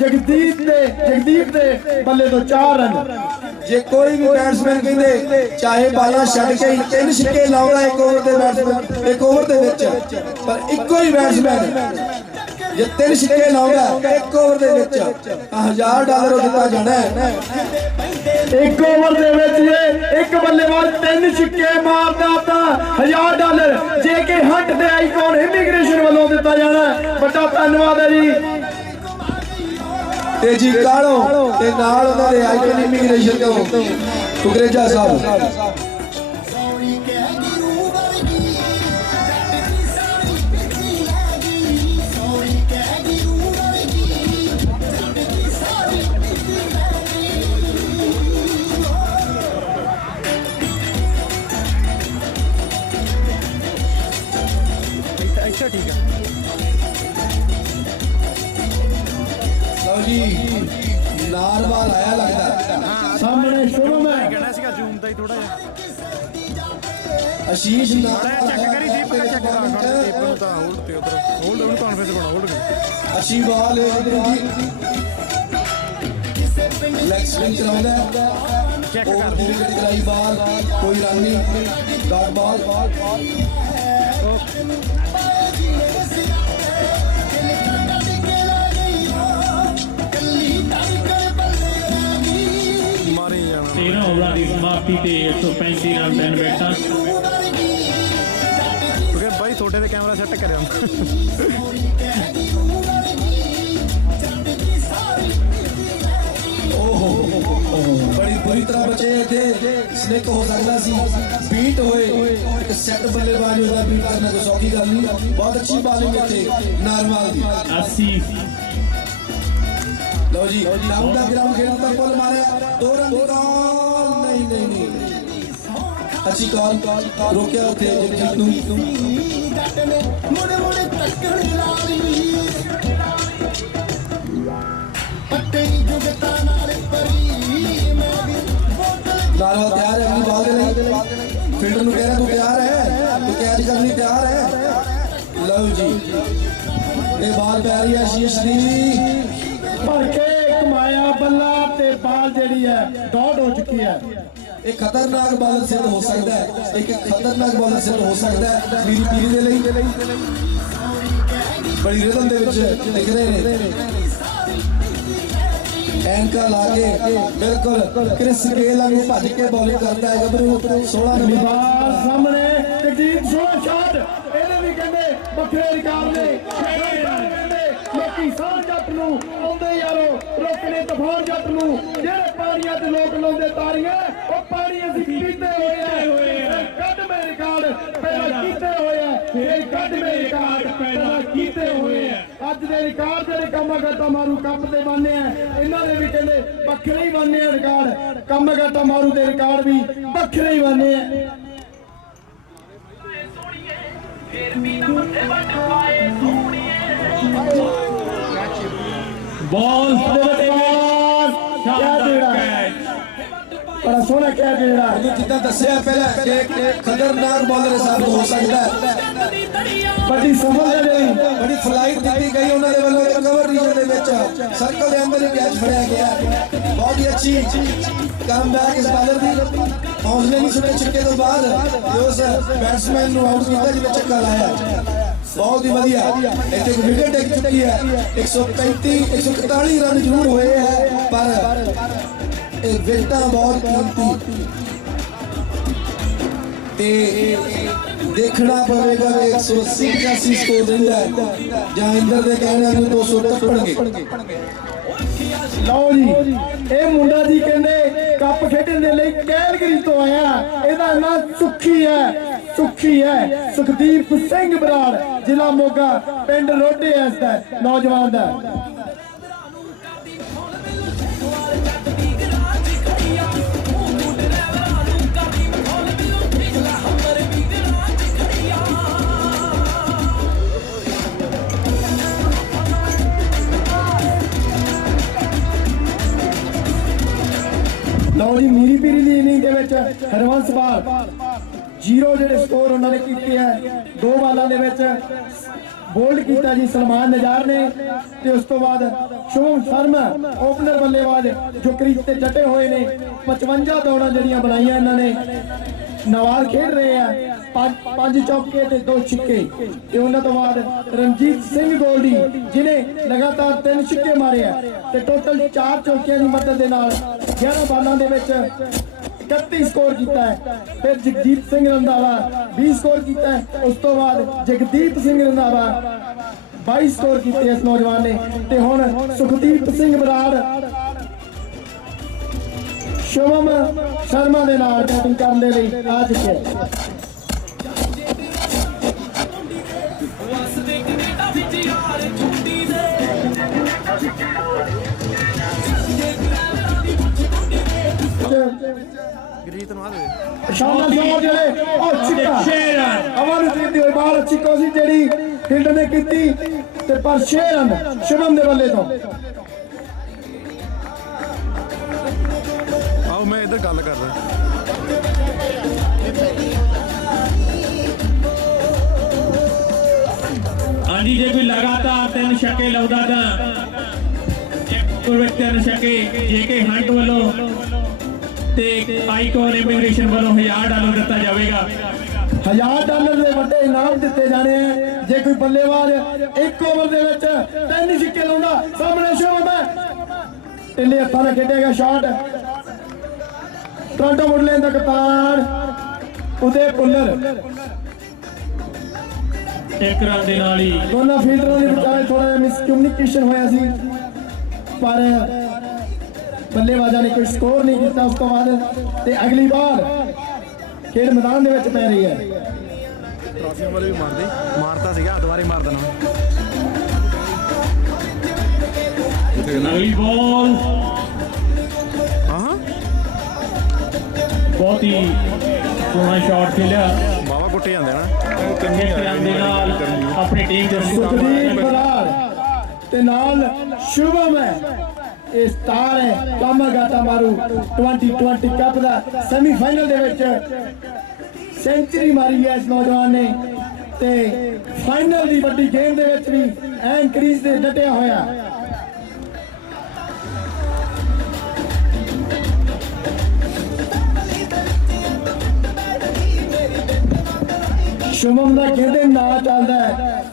ਜਗਦੀਪ ਦੇ ਬੱਲੇ ਤੋਂ 4 ਰਨ। ਜੇ ਕੋਈ ਵੀ ਬੈਟਸਮੈਨ ਕਹਿੰਦੇ ਚਾਹੇ ਬਾਲਾਂ ਛੱਡ ਕੇ 3 ਛਿੱਕੇ ਲਾਉਂਦਾ ਇੱਕ ਓਵਰ ਦੇ ਬੈਟਸਮੈਨ ਇੱਕ ਓਵਰ ਦੇ ਵਿੱਚ ਪਰ ਇੱਕੋ ਹੀ ਬੈਟਸਮੈਨ ਜੇ 3 ਛਿੱਕੇ ਲਾਉਂਦਾ ਇੱਕ ਓਵਰ ਦੇ ਵਿੱਚ $1000 ਉਹ ਦਿੱਤਾ ਜਾਣਾ ਹੈ। ਇੱਕ ਓਵਰ ਦੇ ਵਿੱਚ ਜੇ ਇੱਕ ਬੱਲੇਬਾਜ਼ 3 ਛਿੱਕੇ ਮਾਰਦਾ ਤਾਂ $1000 ਜੇ ਕਿ ਹੰਟ ਦੇ ਆਈਕਨ ਇਮੀਗ੍ਰੇਸ਼ਨ ਵੱਲੋਂ ਦਿੱਤਾ ਜਾਣਾ। ਵੱਡਾ ਧੰਨਵਾਦ ਹੈ ਜੀ। ਤੇ ਜੀ ਕਾਲੋ ਤੇ ਨਾਲ ਉਹਨਾਂ ਦੇ ਆਈਕਨ ਇਮੀਗ੍ਰੇਸ਼ਨ ਤੋਂ ਕੁਕਰੇਜਾ ਸਾਹਿਬ ਸੌਰੀ ਕਹਿਦੀ ਰੂਹ ਵਰਗੀ ਜੱਟ ਦੀ ਸਾਰੀ ਪਿੱਛੀ ਹੈਗੀ ਸੌਰੀ ਕਹਿਦੀ ਰੂਹ ਵਰਗੀ ਜੱਟ ਦੀ ਸਾਰੀ ਪਿੱਛੀ ਇੱਥੇ ਠੀਕ ਆ। ਲਓ ਜੀ ਨਾਰਵਾਲ ਆਇਆ ਲੱਗਦਾ ਸਾਹਮਣੇ ਸ਼ੁਭਮ ਹੈ। ਕਹਿਣਾ ਸੀਗਾ ਜ਼ੂਮ ਦਾ ਹੀ ਥੋੜਾ ਜਿਹਾ ਆਸ਼ੀਸ਼ ਚੈੱਕ ਕਰੀ ਦੀਪ ਚੈੱਕ ਕਰ ਦੀਪ ਨੂੰ ਤਾਂ ਹੋਲਡ ਤੇ ਉਧਰ ਹੋਲਡ ਉਹਨੂੰ ਕਾਨਫਰੰਸ ਬਣਾ ਹੋਲਡ ਕਰ ਅਸ਼ੀ ਬਾਲ ਇਧਰ ਦੀ ਲੈਗ ਸਪਿਨ ਕਰਾਉਂਦਾ ਚੈੱਕ ਉਹ ਕਰ ਦੀ ਕਰਾਈ ਬਾਲ ਕੋਈ ਰਨ ਨਹੀਂ ਡਾਟ ਬਾਲ ਮਾਰੀ ਜਾਣਾ 13 ओवरां की समाप्ति ते 135 रन 3 विकेटां। ਕਿਉਂਕਿ ਬਾਈ ਤੁਹਾਡੇ ਤੇ ਕੈਮਰਾ ਸੈੱਟ ਕਰਿਆ ਬੜੀ ਬੁਰੀ ਤਰ੍ਹਾਂ ਬਚੇ ਇੱਥੇ ਸਲਿਕ ਹੋ ਸਕਦਾ ਸੀ ਬੀਟ ਹੋਏ ਇੱਕ ਸੈੱਟ ਬੱਲੇਬਾਜ਼ ਉਹਦਾ ਬੀਟ ਕਰਨਾ ਕੋਈ ਸੌਖੀ ਗੱਲ ਨਹੀਂ ਬਹੁਤ ਅੱਛੀ ਬਾਲਿੰਗ ਇੱਥੇ ਨਾਰਮਲ ਦੀ 80 ਲਓ ਜੀ ਡਾਊਨ ਦਾ ਗਰਾਊਂਡ ਖੇਡਣ ਦਾ ਪੁੱਲ ਮਾਰਿਆ 2 ਰਨ ਦੀ ਕਾਲ ਨਹੀਂ ਅੱਛੀ ਕਾਲ ਰੋਕਿਆ ਉੱਥੇ ਜਗਜੀਤ ਨੂੰ ਜੱਟ ਨੇ ਮੁੜ ਮੁੜ ਤੱਕਣ ਲਾਲੀ ਪੱਟੇ ਜੁਗਤਾ ਨਾਲ ਪਰੀ ਮੈਂ ਵੀ ਬੋਤਲ ਨਾਰਮਲ ਤਿਆਰ ਹੈ ਅਗਲੀ ਬਾਲ ਦੇ ਲਈ ਫੀਲਡਰ ਨੂੰ ਕਹਿ ਰਿਹਾ ਤੂੰ ਤਿਆਰ ਹੈ ਤੂੰ ਕਹਿ ਇਹ ਬਾਲ ਪੈ ਰਹੀ ਹੈ ਸ਼ੀਸ਼ ਦੀ ਭਰ ਕੇ ਕਮਾਇਆ ਬੱਲਾ ਤੇ ਬਾਲ ਜਿਹੜੀ ਹੈ ਡਾਟ ਹੋ ਚੁੱਕੀ ਹੈ। ਇਹ ਖਤਰਨਾਕ ਬਾਲਰ ਸਿੱਧ ਹੋ ਸਕਦਾ ਹੈ, ਇੱਕ ਖਤਰਨਾਕ ਬਾਲਰ ਸਿੱਧ ਹੋ ਸਕਦਾ ਹੈ ਮੇਰੀ ਪੀੜੀ ਦੇ ਲਈ। ਬੜੀ ਰਿਦਮ ਦੇ ਵਿੱਚ ਦਿਖ ਰਹੇ ਨੇ, ਐਨਕਾ ਲਾ ਕੇ ਬਿਲਕੁਲ ਕ੍ਰਿਸ ਗੇਲ ਨੂੰ ਭੱਜ ਕੇ ਬੌਲਿੰਗ ਕਰਦਾ ਹੈ ਗੱਭਰੂ 16 ਨੰਬਰ। ਬਾਲ ਸਾਹਮਣੇ ਜਗਦੀਪ 16 ਸ਼ਾਟ, ਇਹਦੇ ਵੀ ਕਹਿੰਦੇ ਵੱਖਰੇ ਰਿਕਾਰਡ ਨੇ। ਲੋਕੀ ਸਾਹ ਜੱਟ ਨੂੰ ਆਉਂਦੇ ਯਾਰੋ ਰੋਕਣੇ ਤੂਫਾਨ ਜੱਟ ਨੂੰ, ਜਿਹੜੇ ਪਾਣੀਆਂ ਤੇ ਲੋਕ ਲਾਉਂਦੇ ਤਾਰੀਆਂ, ਉਹ ਪਾਣੀ ਅਸੀਂ ਪੀਤੇ ਹੋਏ ਆ। ਕੱਢ ਮੇ ਰਿਕਾਰਡ ਪਹਿਲਾਂ ਕੀਤੇ ਹੋਏ ਆ, ਫਿਰ ਕੱਢ ਮੇ ਰਿਕਾਰਡ ਪਹਿਲਾਂ ਕੀਤੇ ਹੋਏ ਆ। ਅੱਜ ਦੇ ਰਿਕਾਰਡ ਜਿਹੜੇ ਕਾਮਾਗਾਟਾ ਮਾਰੂ ਕੱਪ ਤੇ ਬਣਨੇ ਆ, ਇਹਨਾਂ ਦੇ ਵੀ ਕਹਿੰਦੇ ਵੱਖਰੇ ਹੀ ਬਣਨੇ ਆ ਰਿਕਾਰਡ। ਕਾਮਾਗਾਟਾ ਮਾਰੂ ਦੇ ਰਿਕਾਰਡ ਵੀ ਵੱਖਰੇ ਹੀ ਬਣਨੇ ਆ। ਬਾਲ ਬੜਾ ਸੋਹਣਾ ਕਿਹਾ ਜਿਹੜਾ ਜਿੱਦਾਂ ਦੱਸਿਆ ਪਹਿਲਾਂ ਕਿ ਖਤਰਨਾਕ ਬਾਲਰ ਸਾਬਤ ਹੋ ਸਕਦਾ ਹੈ। ਵੱਡੀ ਸਫਲਤਾ ਜਿਹੜੀ ਬੜੀ ਫਲਾਈਟ ਦਿੱਤੀ ਗਈ ਉਹਨਾਂ ਦੇ ਵੱਲੋਂ ਕਵਰ ਰੀਜਨ ਦੇ ਵਿੱਚ ਸਰਕਲ ਦੇ ਅੰਦਰ ਹੀ ਕੈਚ ਫੜਿਆ ਗਿਆ। ਬਹੁਤ ਹੀ ਅੱਛੀ ਕਮਬੈਕ ਇਸ ਬਾਲਰ ਦੀ। ਹੌਸਲੇ ਨਹੀਂ ਛੁੱਟੇ ਛੱਕੇ ਤੋਂ ਬਾਅਦ ਉਸ ਬੈਟਸਮੈਨ ਨੂੰ ਆਊਟ ਕੀਤਾ ਜਿਹਨੇ ਛੱਕਾ ਲਾਇਆ। ਬਹੁਤ ਹੀ ਵਧੀਆ। ਇੱਥੇ ਇੱਕ ਵਿਕਟ ਡਿੱਗ ਚੁੱਕੀ ਹੈ। 135 141 ਰਨ ਜ਼ਰੂਰ ਹੋਏ ਹੈ ਪਰ ਇਹ ਵਿਕਟਾਂ ਬਹੁਤ ਕੀਮਤੀ ਤੇ ਦੇਖਣਾ ਪਵੇਗਾ ਕਿ 180 ਸਕੋਰ ਦਿੰਦਾ ਹੈ ਜਾਂ ਇੰਦਰ ਦੇ ਕਹਿਣਾ ਨੂੰ 200 ਟੱਪਣਗੇ। ਲਓ ਜੀ, ਇਹ ਮੁੰਡਾ ਜੀ ਕਹਿੰਦੇ ਕੱਪ ਖੇਡਣ ਦੇ ਲਈ ਕੈਲਗਰੀ ਤੋਂ ਆਇਆ। ਇਹਦਾ ਨਾਂ ਸੁੱਖੀ ਹੈ ਸੁਖਦੀਪ ਸਿੰਘ ਬਰਾੜ, ਜ਼ਿਲ੍ਹਾ ਮੋਗਾ, ਪਿੰਡ ਰੋਡੇ ਐਸ ਦਾ ਨੌਜਵਾਨ ਦਾ। ਲਓ ਜੀ, ਮੀਰੀ ਪੀਰੀ ਦੀ ਇਨਿੰਗ ਦੇ ਵਿੱਚ ਹਰਵੰਸ ਬਾਲ 0 ਜਿਹੜੇ ਸਕੋਰ ਉਹਨਾਂ ਨੇ ਕੀਤੇ ਹੈ। 2 ਬਾਲਾਂ ਦੇ ਵਿੱਚ ਬੋਲਡ ਕੀਤਾ ਜੀ ਸਲਮਾਨ ਨਜ਼ਾਰ ਨੇ ਤੇ ਉਸ ਤੋਂ ਬਾਅਦ ਸ਼ੁਭਮ ਸ਼ਰਮਾ ਓਪਨਰ ਬੱਲੇਬਾਜ਼ ਜੋ ਕ੍ਰੀਜ਼ ਤੇ ਡਟੇ ਹੋਏ ਨੇ। 55 ਦੌੜਾਂ ਜਿਹੜੀਆਂ ਬਣਾਈਆਂ ਇਹਨਾਂ ਨੇ। ਨਵਾਲ ਖੇਡ ਰਹੇ ਆ 5 ਚੌਕੇ ਤੇ 2 ਛਿੱਕੇ ਤੇ ਉਹਨਾਂ ਤੋਂ ਬਾਅਦ ਰਣਜੀਤ ਸਿੰਘ ਗੋਲਡੀ ਜਿਨੇ ਲਗਾਤਾਰ 3 ਛਿੱਕੇ ਮਾਰੇ ਆ ਤੇ ਟੋਟਲ 4 ਚੌਕਿਆਂ ਦੀ ਮਦਦ ਦੇ ਨਾਲ 11 ਬਾਲਾਂ ਦੇ ਵਿੱਚ 31 ਸਕੋਰ ਕੀਤਾ ਹੈ। ਫਿਰ ਜਗਦੀਪ ਸਿੰਘ ਰੰਧਾਵਾ 20 ਸਕੋਰ ਕੀਤਾ ਹੈ। ਉਸ ਤੋਂ ਬਾਅਦ ਜਗਦੀਪ ਸਿੰਘ ਰੰਧਾਵਾ 22 ਸਕੋਰ ਕੀਤੇ ਇਸ ਨੌਜਵਾਨ ਨੇ ਤੇ ਹੁਣ ਸੁਖਦੀਪ ਸਿੰਘ ਬਰਾੜ ਸ਼ੁਭਮ ਸ਼ਰਮਾ ਦੇ ਨਾਲ ਬੈਟਿੰਗ ਕਰਨ ਦੇ ਲਈ ਆ ਚੁੱਕੇ। ਸ਼ਾਨਦਾਰ ਸ਼ਾਟ ਜਿਹੜੇ ਉਹ ਛਿੱਕਾ ਅਮਨਜੀਤ ਦੀ ਬਾਲ ਅੱਛੀ ਕੋਸ਼ਿਸ਼ ਜਿਹੜੀ ਫੀਲਡ ਨੇ ਕੀਤੀ ਤੇ ਪਰ 6 ਰਨ ਸ਼ੁਭਮ ਦੇ ਬੱਲੇ ਤੋਂ। ਆਓ ਮੈਂ ਇੱਧਰ ਗੱਲ ਕਰਦਾ। ਹਾਂਜੀ, ਜੇ ਕੋਈ ਲਗਾਤਾਰ 3 ਛੱਕੇ ਲਾਉਂਦਾ ਤਾਂ ਇੱਕ ਵਿੱਚ 3 ਛੱਕੇ ਜੇਕੇ ਹੰਟ ਵੱਲੋਂ ਤੇ ਆਈਕਨ ਇਮੀਗ੍ਰੇਸ਼ਨ ਵੱਲੋਂ $1000 ਦਿੱਤਾ ਜਾਵੇਗਾ। $1000 ਦੇ ਵੱਡੇ ਇਨਾਮ ਦਿੱਤੇ ਜਾਣੇ ਆ ਜੇ ਕੋਈ ਬੱਲੇਬਾਜ਼ ਇੱਕ ਓਵਰ ਦੇ ਵਿੱਚ 3 ਛੱਕੇ ਲਾਉਂਦਾ। ਸਾਹਮਣੇ ਸ਼ੁਭਮ ਹੈ, ਢਿੱਲੇ ਹੱਥਾਂ ਨਾਲ ਖੇਡੇਗਾ ਸ਼ਾਟ। ਟੋਰਾਂਟੋ ਵੁਡਲੈਂਡ ਦਾ ਕਪਤਾਨ ਉਦੇ ਪੁੱਲਰ। ਇੱਕ ਰਨ ਦੇ ਨਾਲ ਹੀ ਦੋਨਾਂ ਫੀਲਡਰਾਂ ਦੇ ਵਿਚਾਲੇ ਥੋੜਾ ਜਿਹਾ ਮਿਸਕਮਿਊਨੀਕੇਸ਼ਨ ਹੋਇਆ ਸੀ ਪਰ ਬੱਲੇਬਾਜ਼ਾਂ ਨੇ ਕੋਈ ਸਕੋਰ ਨਹੀਂ ਕੀਤਾ। ਉਸ ਤੋਂ ਬਾਅਦ ਤੇ ਅਗਲੀ ਬਾਲ ਖੇਡ ਮੈਦਾਨ ਦੇ ਵਿੱਚ ਪੈ ਰਹੀ ਹੈ। ਟਰਾਫੀ ਵਾਲੇ ਵੀ ਮਾਰਤਾ ਸੀਗਾ, ਦੁਬਾਰੇ ਮਾਰ ਦੇਣਾ। ਅਗਲੀ ਬਾਲ ਬਹੁਤ ਹੀ ਸੋਹਣਾ ਸ਼ਾਟ ਖੇਲਿਆ। ਬਾਵਾ ਕੁੱਟੇ ਜਾਂਦੇ ਨਾ ਇੱਕ ਰਨ ਦੇ ਨਾਲ ਆਪਣੀ ਟੀਮ ਦੇ ਸੁਖਦੀਪ ਬਰਾੜ ਤੇ ਨਾਲ ਸ਼ੁਭਮ ਹੈ। ਇਹ ਸਟਾਰ ਹੈ ਕਾਮਾਗਾਟਾ ਮਾਰੂ 2020 ਕੱਪ ਦਾ ਸੈਮੀਫਾਈਨਲ ਦੇ ਵਿੱਚ ਸੈਂਚੁਰੀ ਮਾਰੀ ਹੈ ਇਸ ਨੌਜਵਾਨ ਨੇ ਤੇ ਫਾਈਨਲ ਦੀ ਵੱਡੀ ਗੇਮ ਦੇ ਵਿੱਚ ਵੀ ਐਨ ਕ੍ਰੀਜ਼ ਤੇ ਡਟਿਆ ਹੋਇਆ। ਸ਼ੁਭਮ ਦਾ ਕਹਿੰਦੇ ਨਾਂ ਚੱਲਦਾ ਹੈ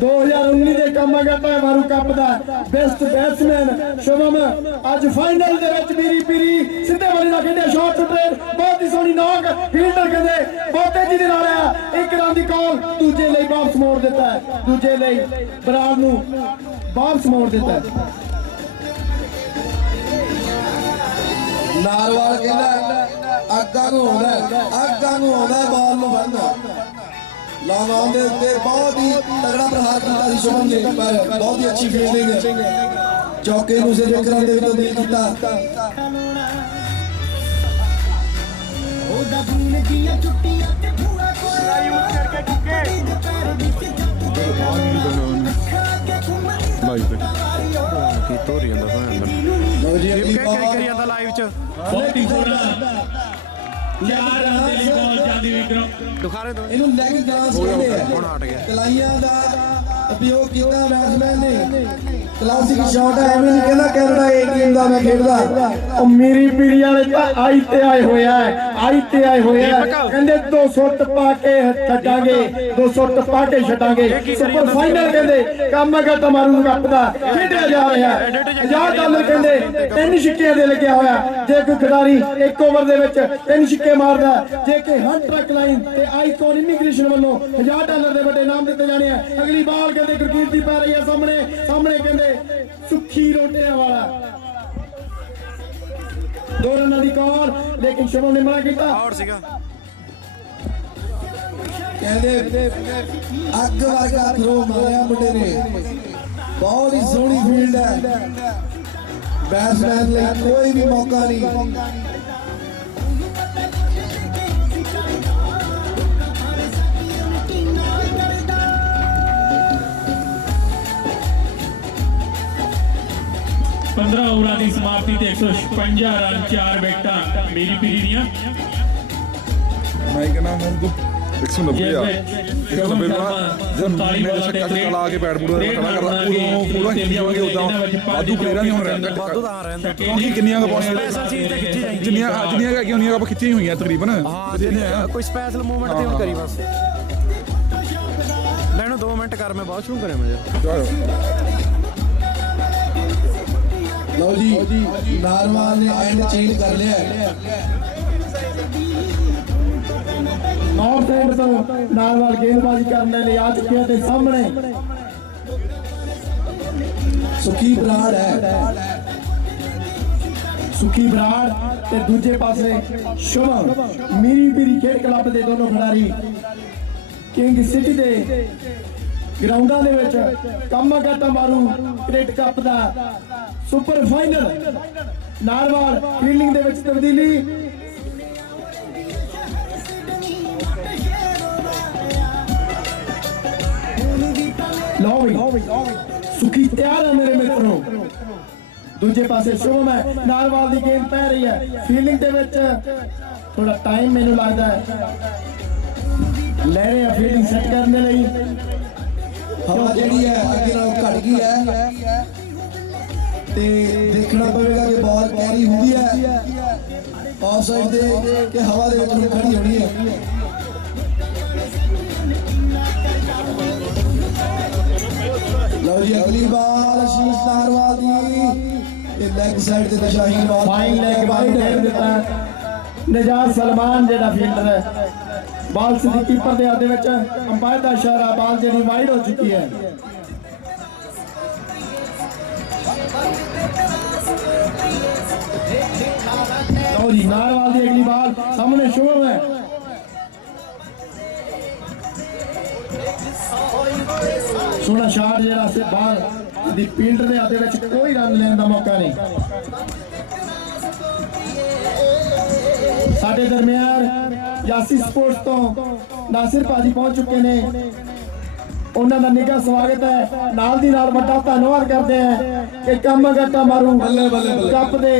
2019 ਦੇ ਕਾਮਾਗਾਟਾ ਮਾਰੂ ਕੱਪ ਦਾ ਬੈਸਟ ਬੈਟਸਮੈਨ ਸ਼ੁਭਮ ਅੱਜ ਫਾਈਨਲ ਦੇ ਵਿੱਚ ਮੀਰੀ ਪੀਰੀ ਸਿੱਧੇ ਵਾਲੀ ਦਾ ਖੇਡਿਆ ਸ਼ਾਟ ਸਟ੍ਰੇਟ ਬਹੁਤ ਹੀ ਸੋਹਣੀ ਨੌਕ ਫੀਲਡਰ ਕਹਿੰਦੇ ਬਹੁਤ ਤੇਜ਼ੀ ਦੇ ਨਾਲ ਆਇਆ ਇੱਕ ਰਨ ਦੀ ਕਾਲ ਦੂਜੇ ਲਈ ਵਾਪਸ ਮੋੜ ਦਿੱਤਾ ਹੈ ਦੂਜੇ ਲਈ ਬਰਾੜ ਨੂੰ ਵਾਪਸ ਮੋੜ ਦਿੱਤਾ ਹੈ। ਨਾਰਵਾਲ ਕਹਿੰਦਾ ਅੱਗਾਂ ਨੂੰ ਆਉਂਦਾ ਬਾਲ ਨੂੰ ਬੰਨ੍ਹਦਾ ਲਾਵਾਂ ਦੇ ਉੱਤੇ ਬਹੁਤ ਹੀ ਤਗੜਾ ਪ੍ਰਹਾਰ ਕੀਤਾ ਸੀ ਸ਼ੁਭਮ ਨੇ ਪਰ ਬਹੁਤ ਹੀ ਅੱਛੀ ਫੀਲਡਿੰਗ ਚੌਕੇ ਨੂੰ ਸੇ ਦੇਖ ਰਨ ਦੇ ਵਿੱਚੋਂ ਦੇਖ ਕੀਤਾ। ਉਹਦਾ ਬੂਨ ਦੀਆਂ ਚੁੱਟੀਆਂ ਤੇ ਭੂਆ ਕੋਲ ਯੂਜ਼ ਕਰਕੇ ਟੁੱਕੇ ਲਾਈਵ ਤੇ ਕੀ ਤੋਰੀ ਜਾਂਦਾ ਲਓ ਜੀ ਅਗਲੀ ਕਰੀ ਜਾਂਦਾ ਲਾਈਵ ਚ ਬਹੁਤ ਹੀ ਸੋਹਣਾ 4 ਰਨ ਦੇ ਲਈ ਬਾਲ ਜਾਂਦੀ ਵਿਕਰਮ ਦੁਖਾਰੇ ਤੋਂ ਇਹਨੂੰ ਲੈਗ ਡਾਂਸ ਕਹਿੰਦੇ ਆ ਹੁਣ ਹਟ ਗਿਆ ਕਲਾਈਆਂ ਦਾ ਉਪਯੋਗ ਕੀਤਾ ਬੈਟਸਮੈਨ ਨੇ ਕਲਾਸਿਕ ਸ਼ਾਟ ਹੈ ਐਵੇਂ ਨਹੀਂ ਕਹਿੰਦਾ ਕੈਨੇਡਾ ਏ ਟੀਮ ਦਾ ਮੈਂ ਖੇਡਦਾ ਉਹ ਮੀਰੀ ਪੀਰੀ ਵਾਲੇ ਤਾਂ ਆਈ ਤੇ ਆਏ ਹੋਇਆ ਕਹਿੰਦੇ 200 ਟਪਾ ਕੇ ਛੱਡਾਂਗੇ 200 ਟਪਾ ਕੇ ਛੱਡਾਂਗੇ ਸੁਪਰ ਫਾਈਨਲ ਕਹਿੰਦੇ ਕਾਮਾਗਾਟਾ ਮਾਰੂ ਕੱਪ ਦਾ ਖੇਡਿਆ ਜਾ ਰਿਹਾ $1000 ਕਹਿੰਦੇ 3 ਛਿੱਕਿਆਂ ਦੇ ਲੱਗਿਆ ਹੋਇਆ ਜੇ ਕੋਈ ਖਿਡਾਰੀ ਇੱਕ ਓਵਰ ਦੇ ਵਿੱਚ 3 ਛਿੱਕੇ ਮਾਰਦਾ ਜੇ ਕਿ ਹੰਟ ਟਰੱਕ ਲਾਈਨ ਤੇ ਆਈਕਨ ਇਮੀਗ੍ਰੇਸ਼ਨ ਵੱਲੋਂ $1000 ਦੇ ਵੱਡੇ ਇਨਾਮ ਦਿੱਤੇ ਜਾਣੇ ਆ। ਅਗਲੀ ਬਾਲ ਕਹਿੰਦੇ ਗੁਰਕੀਰਤ ਦੀ ਪੈ ਰਹੀ ਹੈ ਸਾਹਮਣੇ ਕਹਿੰਦੇ ਸੁੱਖੀ ਰੋਟਿਆਂ ਵਾਲਾ 2 ਰਨਾਂ ਦੀ ਕਾਲ ਲੇਕਿਨ ਸ਼ੁਭਮ ਨੇ ਮਨਾ ਕੀਤਾ ਆਊਟ ਸੀਗਾ ਕਹਿੰਦੇ ਅੱਗ ਵਰਗਾ ਥਰੋ ਮਾਰਿਆ ਮੁੰਡੇ ਨੇ ਬਹੁਤ ਹੀ ਸੋਹਣੀ ਫੀਲਡ ਹੈ ਬੈਟਸਮੈਨ ਲਈ ਕੋਈ ਵੀ ਮੌਕਾ ਨਹੀਂ। ਓਵਰਾਂ ਦੀ ਸਮਾਪਤੀ ਤੇ 156 ਰਨ 4 ਵਿਕਟਾਂ ਮੀਰੀ ਪੀਰੀ ਦੀਆਂ। ਮੈਂ ਕਹਿੰਦਾ ਹੁਣ ਤੂੰ 190 ਆ 190 ਜਦ ਮੇਰੇ ਛੱਕਾ ਛੱਕਾ ਲਾ ਕੇ ਪੈਡ ਪੂਰਾ ਖੜਾ ਕਰਦਾ ਉਦੋਂ ਪੂਰਾ ਖੇਡੀ ਜਾਵਾਂਗੇ ਉਦਾਂ ਵਾਧੂ ਪਲੇਅਰਾਂ ਨਹੀਂ ਹੁਣ ਰਹਿੰਦਾ ਵਾਧੂ ਤਾਂ ਰਹਿੰਦਾ ਕਿਉਂਕਿ ਕਿੰਨੀਆਂ ਕੁ ਪਾਉਣੀਆਂ ਸਪੈਸ਼ਲ ਚੀਜ਼ ਤੇ ਖਿੱਚੀ ਜਾਈਂ ਜਿੰਨੀਆਂ ਹੈਗੀਆਂ ਉਹਨੀਆਂ ਆਪਾਂ ਖਿੱਚੀਆਂ ਹੋਈਆਂ ਤਕਰੀਬਨ ਹਾਂ ਕੋਈ ਸਪੈਸ਼ਲ ਮੂਵਮੈਂਟ ਤੇ ਹੁਣ ਕਰੀ ਬਸ ਲੈਣੋ 2 ਮਿੰਟ ਕਰ ਮੈਂ ਬਾਅਦ ਸ਼ੁਰੂ ਕਰਿਆ ਮੈਂ ਲਓ ਜੀ ਨਾਰਵਾਲ ਨੇ ਐਂਡ ਚੇਂਜ ਕਰ ਲਿਆ ਨਾਰਥ ਐਂਡ ਤੋਂ ਨਾਰਵਾਲ ਗੇਂਦਬਾਜ਼ੀ ਕਰਨ ਦੇ ਲਈ ਆ ਚੁੱਕੇ ਤੇ ਸਾਹਮਣੇ ਸੁਖੀ ਬਰਾੜ ਹੈ ਸੁਖੀ ਬਰਾੜ ਤੇ ਦੂਜੇ ਪਾਸੇ ਸ਼ੁਭਮ ਮੀਰੀ ਪੀਰੀ ਖੇਡ ਕਲੱਬ ਦੇ ਦੋਨੋਂ ਖਿਡਾਰੀ ਕਿੰਗ ਸਿਟੀ ਦੇ ਗਰਾਊਂਡਾਂ ਦੇ ਵਿੱਚ ਕਾਮਾਗਾਟਾ ਮਾਰੂ ਕ੍ਰਿਕਟ ਕੱਪ ਦਾ ਸੁਪਰ ਫਾਈਨਲ ਨਾਰਵਾਲ ਫੀਲਡਿੰਗ ਦੇ ਵਿੱਚ ਤਬਦੀਲੀ ਲਓ ਸੁਖੀ ਤਿਆਰ ਹੈ ਮੇਰੇ ਮਿੱਤਰੋ ਦੂਜੇ ਪਾਸੇ ਸ਼ੁਭਮ ਹੈ ਨਾਰਵਾਲ ਦੀ ਗੇਂਦ ਪੈ ਰਹੀ ਹੈ ਫੀਲਡਿੰਗ ਦੇ ਵਿੱਚ ਥੋੜਾ ਟਾਈਮ ਮੈਨੂੰ ਲੱਗਦਾ ਹੈ ਲੈ ਰਹੇ ਆ ਫੀਲਡਿੰਗ ਸੈੱਟ ਕਰਨ ਦੇ ਲਈ ਹਵਾ ਜਿਹੜੀ ਹੈ ਅੱਗੇ ਨਾਲੋਂ ਘਟ ਗਈ ਹੈ ਤੇ ਦੇਖਣਾ ਪਵੇਗਾ ਕਿ ਬਾਲ ਕੈਰੀ ਹੁੰਦੀ ਹੈ ਆਫਸਾਈਡ ਦੇ ਕਿ ਹਵਾ ਦੇ ਵਿੱਚ ਹੁਣ ਖੜੀ ਹੋਣੀ ਹੈ। ਲਓ ਜੀ ਅਗਲੀ ਬਾਲ ਅਸ਼ੀਸ਼ ਨਾਰਵਾਲ ਦੀ ਤੇ ਲੈਗ ਸਾਈਡ ਤੇ ਸ਼ਾਹੀਨ ਬਾਲ ਫਾਈਨ ਲੈਗ ਬਾਲ ਖੇਡ ਦਿੱਤਾ ਨਜਾਤ ਸਲਮਾਨ ਜਿਹੜਾ ਫੀਲਡਰ ਹੈ ਬਾਲ ਸਿੱਧੀ ਕੀਪਰ ਦੇ ਹੱਥ ਦੇ ਵਿੱਚ ਅੰਪਾਇਰ ਦਾ ਇਸ਼ਾਰਾ ਬਾਲ ਜਿਹੜੀ ਵਾਈਡ ਹੋ ਚੁੱਕੀ ਹੈ। ਲਓ ਜੀ ਨਾਰਵਾਲ ਦੀ ਅਗਲੀ ਬਾਲ ਸਾਹਮਣੇ ਸ਼ੁਭਮ ਹੈ ਸੋਹਣਾ ਸ਼ਾਟ ਜਿਹੜਾ ਸੇ ਬਾਲ ਦੀ ਫੀਲਡਰ ਦੇ ਹੱਥ ਦੇ ਵਿੱਚ ਕੋਈ ਰਨ ਲੈਣ ਦਾ ਮੌਕਾ ਨਹੀਂ। ਸਾਡੇ ਦਰਮਿਆਨ ਯਾਸੀ ਸਪੋਰਟਸ ਤੋਂ ਨਾਸਿਰ ਭਾਜੀ ਪਹੁੰਚ ਚੁੱਕੇ ਨੇ ਉਹਨਾਂ ਦਾ ਨਿੱਘਾ ਸਵਾਗਤ ਹੈ ਨਾਲ ਦੀ ਨਾਲ ਵੱਡਾ ਧੰਨਵਾਦ ਕਰਦੇ ਆ ਕਿ ਕਾਮਾਗਾਟਾ ਮਾਰੂ ਕੱਪ ਦੇ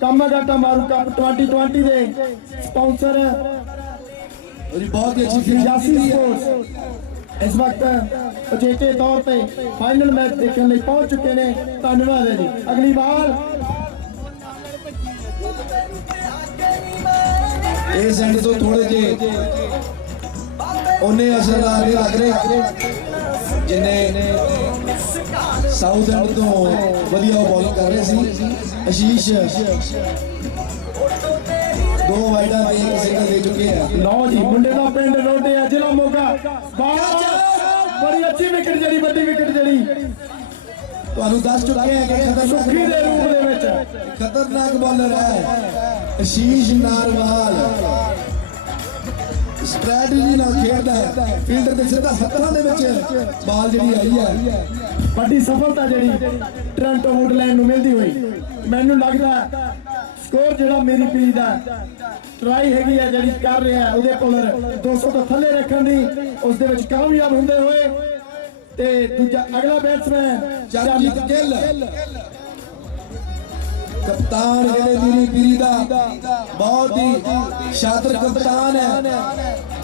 ਕਾਮਾਗਾਟਾ ਮਾਰੂ ਕੱਪ 2020 ਦੇ ਸਪਾਂਸਰ और बहुत ही अच्छी फील्ड यासी स्पोर्ट्स ਇਸ ਵਕਤ ਉਚੇਚੇ ਤੌਰ ਤੇ ਫਾਈਨਲ ਮੈਚ ਦੇਖਣ ਲਈ ਪਹੁੰਚ ਚੁੱਕੇ ਨੇ। ਧੰਨਵਾਦ ਹੈ ਜੀ। ਅਗਲੀ ਵਾਰ ਇਸ ਐਂਡ ਤੋਂ ਥੋੜੇ ਜੇ ਉਹਨੇ ਅਸਰਦਾਰ ਨਹੀਂ ਲੱਗ ਰਹੇ ਜਿਨੇ ਸਾਊਥ ਐਂਡ ਤੋਂ ਵਧੀਆ ਬੋਲਿੰਗ ਕਰ ਰਹੇ ਸੀ। ਆਸ਼ੀਸ਼ 2 ਵਾਈਡਾਂ ਤੇ ਇੱਕ ਸਿੰਗਲ ਦੇ ਚੁੱਕੇ ਆ। ਲਓ ਜੀ, ਮੁੰਡੇ ਦਾ ਪਿੰਡ ਰੋਡੇ ਆ, ਜ਼ਿਲ੍ਹਾ ਮੋਗਾ। ਬੜੀ ਅੱਛੀ ਵਿਕਟ ਜਿਹੜੀ, ਵੱਡੀ ਵਿਕਟ ਜਿਹੜੀ ਤੁਹਾਨੂੰ ਦੱਸ ਚੁੱਕੇ ਆ ਕਿ ਸੁੱਖੀ ਦੇ ਰੂਪ ਦੇ ਵਿੱਚ ਖਤਰਨਾਕ ਬੋਲਰ ਹੈ ਆਸ਼ੀਸ਼ ਨਾਰਵਾਲ। ਸਟ੍ਰੈਟਜੀ ਨਾਲ ਖੇਡਦਾ ਹੈ, ਫੀਲਡਰ ਦੇ ਸਿੱਧਾ ਹੱਥਾਂ ਦੇ ਵਿੱਚ ਬਾਲ ਜਿਹੜੀ ਆਈ ਹੈ। ਵੱਡੀ ਸਫਲਤਾ ਜਿਹੜੀ ਟੋਰਾਂਟੋ ਵੁੱਡਲੈਂਡ ਨੂੰ ਮਿਲਦੀ ਹੋਈ। ਮੈਨੂੰ ਲੱਗਦਾ ਸਕੋਰ ਜਿਹੜਾ ਮੇਰੀ ਪੀੜੀ ਦਾ ਟਰਾਈ ਹੈਗੀ ਹੈ ਜਿਹੜੀ ਕਰ ਰਿਹਾ ਉਹਦੇ ਕੋਲਰ 200 ਤੋਂ ਥੱਲੇ ਰੱਖਣ ਦੀ, ਉਸ ਦੇ ਵਿੱਚ ਕਾਮਯਾਬ ਹੁੰਦੇ ਹੋਏ। ਤੇ ਦੂਜਾ ਅਗਲਾ ਬੈਟਸਮੈਨ ਚਰਨਜੀਤ ਗਿੱਲ, ਕਪਤਾਨ ਜਿਹੜੇ ਮੇਰੀ ਪੀੜੀ ਦਾ ਬਹੁਤ ਹੀ ਸ਼ਾਤਰ ਕਪਤਾਨ ਹੈ,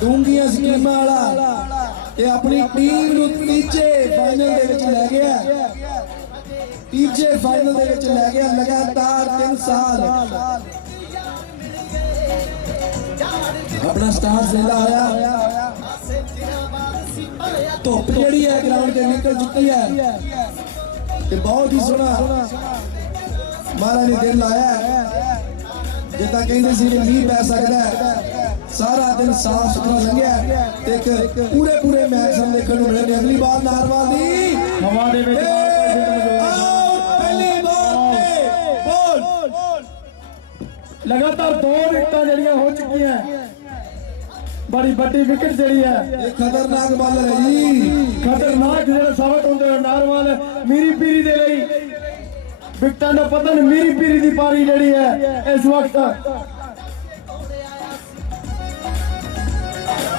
ਡੂੰਘੀਆਂ ਸਕੀਮਾਂ ਵਾਲਾ, ਤੇ ਆਪਣੀ ਟੀਮ ਨੂੰ ਤੀਜੇ ਫਾਈਨਲ ਦੇ ਵਿੱਚ ਲੈ ਗਿਆ। ਤੀਜੇ ਫਾਈਨਲ ਦੇ ਵਿੱਚ ਲੈ ਗਿਆ ਲਗਾਤਾਰ 3 ਸਾਲ ਆਪਣਾ ਸਟਾਰ ਜ਼ਿੰਦਾ ਹੋਇਆ। ਧੁੱਪ ਜਿਹੜੀ ਹੈ ਗਰਾਊਂਡ ਤੇ ਨਿਕਲ ਚੁੱਕੀ ਹੈ ਤੇ ਬਹੁਤ ਹੀ ਸੋਹਣਾ ਮਹਾਰਾਜ ਨੇ ਦਿਨ ਲਾਇਆ। ਜਿੱਦਾਂ ਕਹਿੰਦੇ ਸੀ ਮੀਂਹ ਪੈ ਸਕਦਾ ਹੈ, ਸਾਰਾ ਦਿਨ ਸਾਫ ਸੁਥਰਾ ਲੰਘਿਆ ਤੇ ਇੱਕ ਪੂਰੇ ਮੈਚ ਸਾਨੂੰ ਦੇਖਣ ਨੂੰ ਮਿਲੇ ਨੇ। ਅਗਲੀ ਬਾਲ ਨਾਰਵਾਲ ਦੀ ਹਵਾ ਦੇ ਵਿੱਚ ਲਗਾਤਾਰ 2 ਵਿਕਟਾਂ ਜਿਹੜੀਆਂ ਹੋ ਚੁੱਕੀਆਂ। ਬੜੀ ਵੱਡੀ ਵਿਕਟ ਜਿਹੜੀ ਹੈ। ਇਹ ਖਤਰਨਾਕ ਬਾਲਰ ਹੈ ਜੀ, ਖਤਰਨਾਕ ਜਿਹੜਾ ਸਾਬਤ ਹੁੰਦੇ ਹੋ ਨਾਰਵਾਲ। ਮੀਰੀ ਪੀਰੀ ਦੇ ਲਈ ਵਿਕਟਾਂ ਦਾ ਪਤਨ, ਮੀਰੀ ਪੀਰੀ ਦੀ ਪਾਰੀ ਜਿਹੜੀ ਹੈ ਇਸ ਵਕਤ।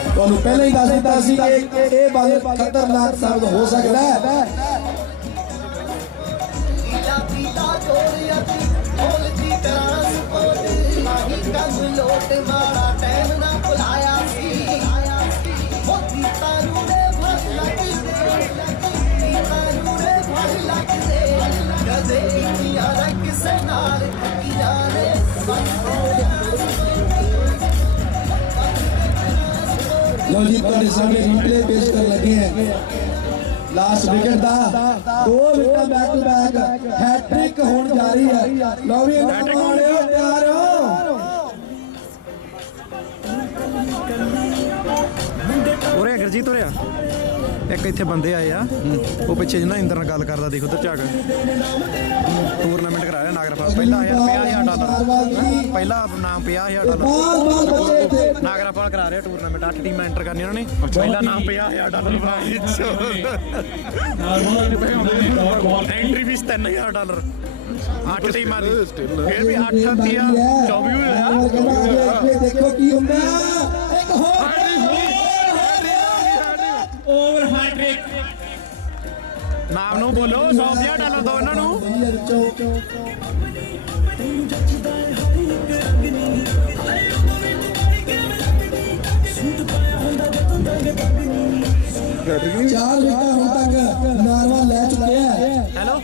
ਤੁਹਾਨੂੰ ਪਹਿਲਾਂ ਹੀ ਦੱਸ ਦਿੱਤਾ ਸੀ ਕਿ ਇਹ ਬਾਲਰ ਖਤਰਨਾਕ ਸਾਬਤ ਹੋ ਸਕਦਾ ਹੈ। ਲੋਟ ਮਾਰਾ ਟਾਈਮ ਨਾ ਭੁਲਾਇਆ ਸੀ ਮੋਤੀ ਤਾਰੂ ਦੇ ਭਰ ਲੱਗਦੇ ਕਦੇ ਯਾਰ ਕਿਸੇ ਨਾਲ ਠੱਗੀ ਜਾਣੇ ਲੋ ਜੀ, ਤੁਹਾਡੇ ਸਾਹਮਣੇ ਰੀਪਲੇ ਪੇਸ਼ ਕਰਨ ਲੱਗੇ ਹੈ। ਲਾਸਟ ਵਿਕਟ ਦਾ 2 ਵਿਕਟਾਂ ਬੈਕ ਟੂ ਬੈਕ ਹੈਟ੍ਰਿਕ ਹੋਣ ਜਾ ਰਹੀ ਹੈ। ਲੋ ਵੀ ਇਹਨਾਂ ਵਾਲਿਓ ਤਿਆਰ ਹੋ। ਉਰੇ ਗੁਰਜੀਤ ਉਰੇ ਆ। ਇੱਕ ਇੱਥੇ ਬੰਦੇ ਆਏ ਆ, ਉਹ ਪਿੱਛੇ ਜਿਹਨਾਂ ਇੰਦਰ ਨਾਲ ਗੱਲ ਕਰਦਾ, ਦੇਖ ਉਧਰ ਝਾਕ। ਟੂਰਨਾਮੈਂਟ ਕਰਾਇਆ ਨਾਗਰਾਪਾਲ। ਪਹਿਲਾ $50,000, ਪਹਿਲਾ ਨਾਮ $50,000। ਨਾਗਰਾਪਾਲ ਕਰਾ ਰਿਹਾ ਟੂਰਨਾਮੈਂਟ, 8 ਟੀਮਾਂ ਐਂਟਰ ਕਰਨੀਆਂ ਉਹਨਾਂ ਨੇ। ਪਹਿਲਾ ਨਾਮ $50,000। Entry fees $3,000। 8 ਟੀਮਾਂ ਦੀ, ਫਿਰ ਵੀ 8 ਦੀਆਂ 24 ਹੋਇਆ। ਦੇਖੋ ਕੀ ਹੁੰਦਾ। ਇੱਕ ਹੋਰ ਓਵਰ ਹੈਟ੍ਰਿਕ। ਨਾਮ ਨੂੰ ਬੋਲੋ, $100,000 ਦੋ ਇਹਨਾਂ ਨੂੰ। ਚਾਰ ਵਿਕਟਾਂ ਹੁਣ ਤੱਕ ਨਾਰਵਾਲ ਲੈ ਚੁੱਕਿਆ ਹੈ। ਹੈਲੋ,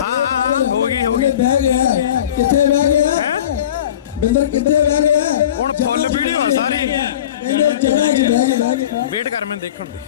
ਹਾਂ ਹੋ ਗਈ ਬਹਿ ਗਿਆ, ਕਿੱਥੇ ਬਹਿ ਗਿਆ ਬਿੰਦਰ, ਕਿੱਥੇ ਬਹਿ ਗਿਆ? ਹੁਣ ਫੁੱਲ ਵੀਡੀਓ ਆ ਸਾਰੀ। ਇਹਨੇ ਜਗ੍ਹਾ 'ਚ ਬਹਿ ਗਿਆ। ਵੇਟ ਕਰ, ਮੈਂ ਦੇਖਣ ਦੇ।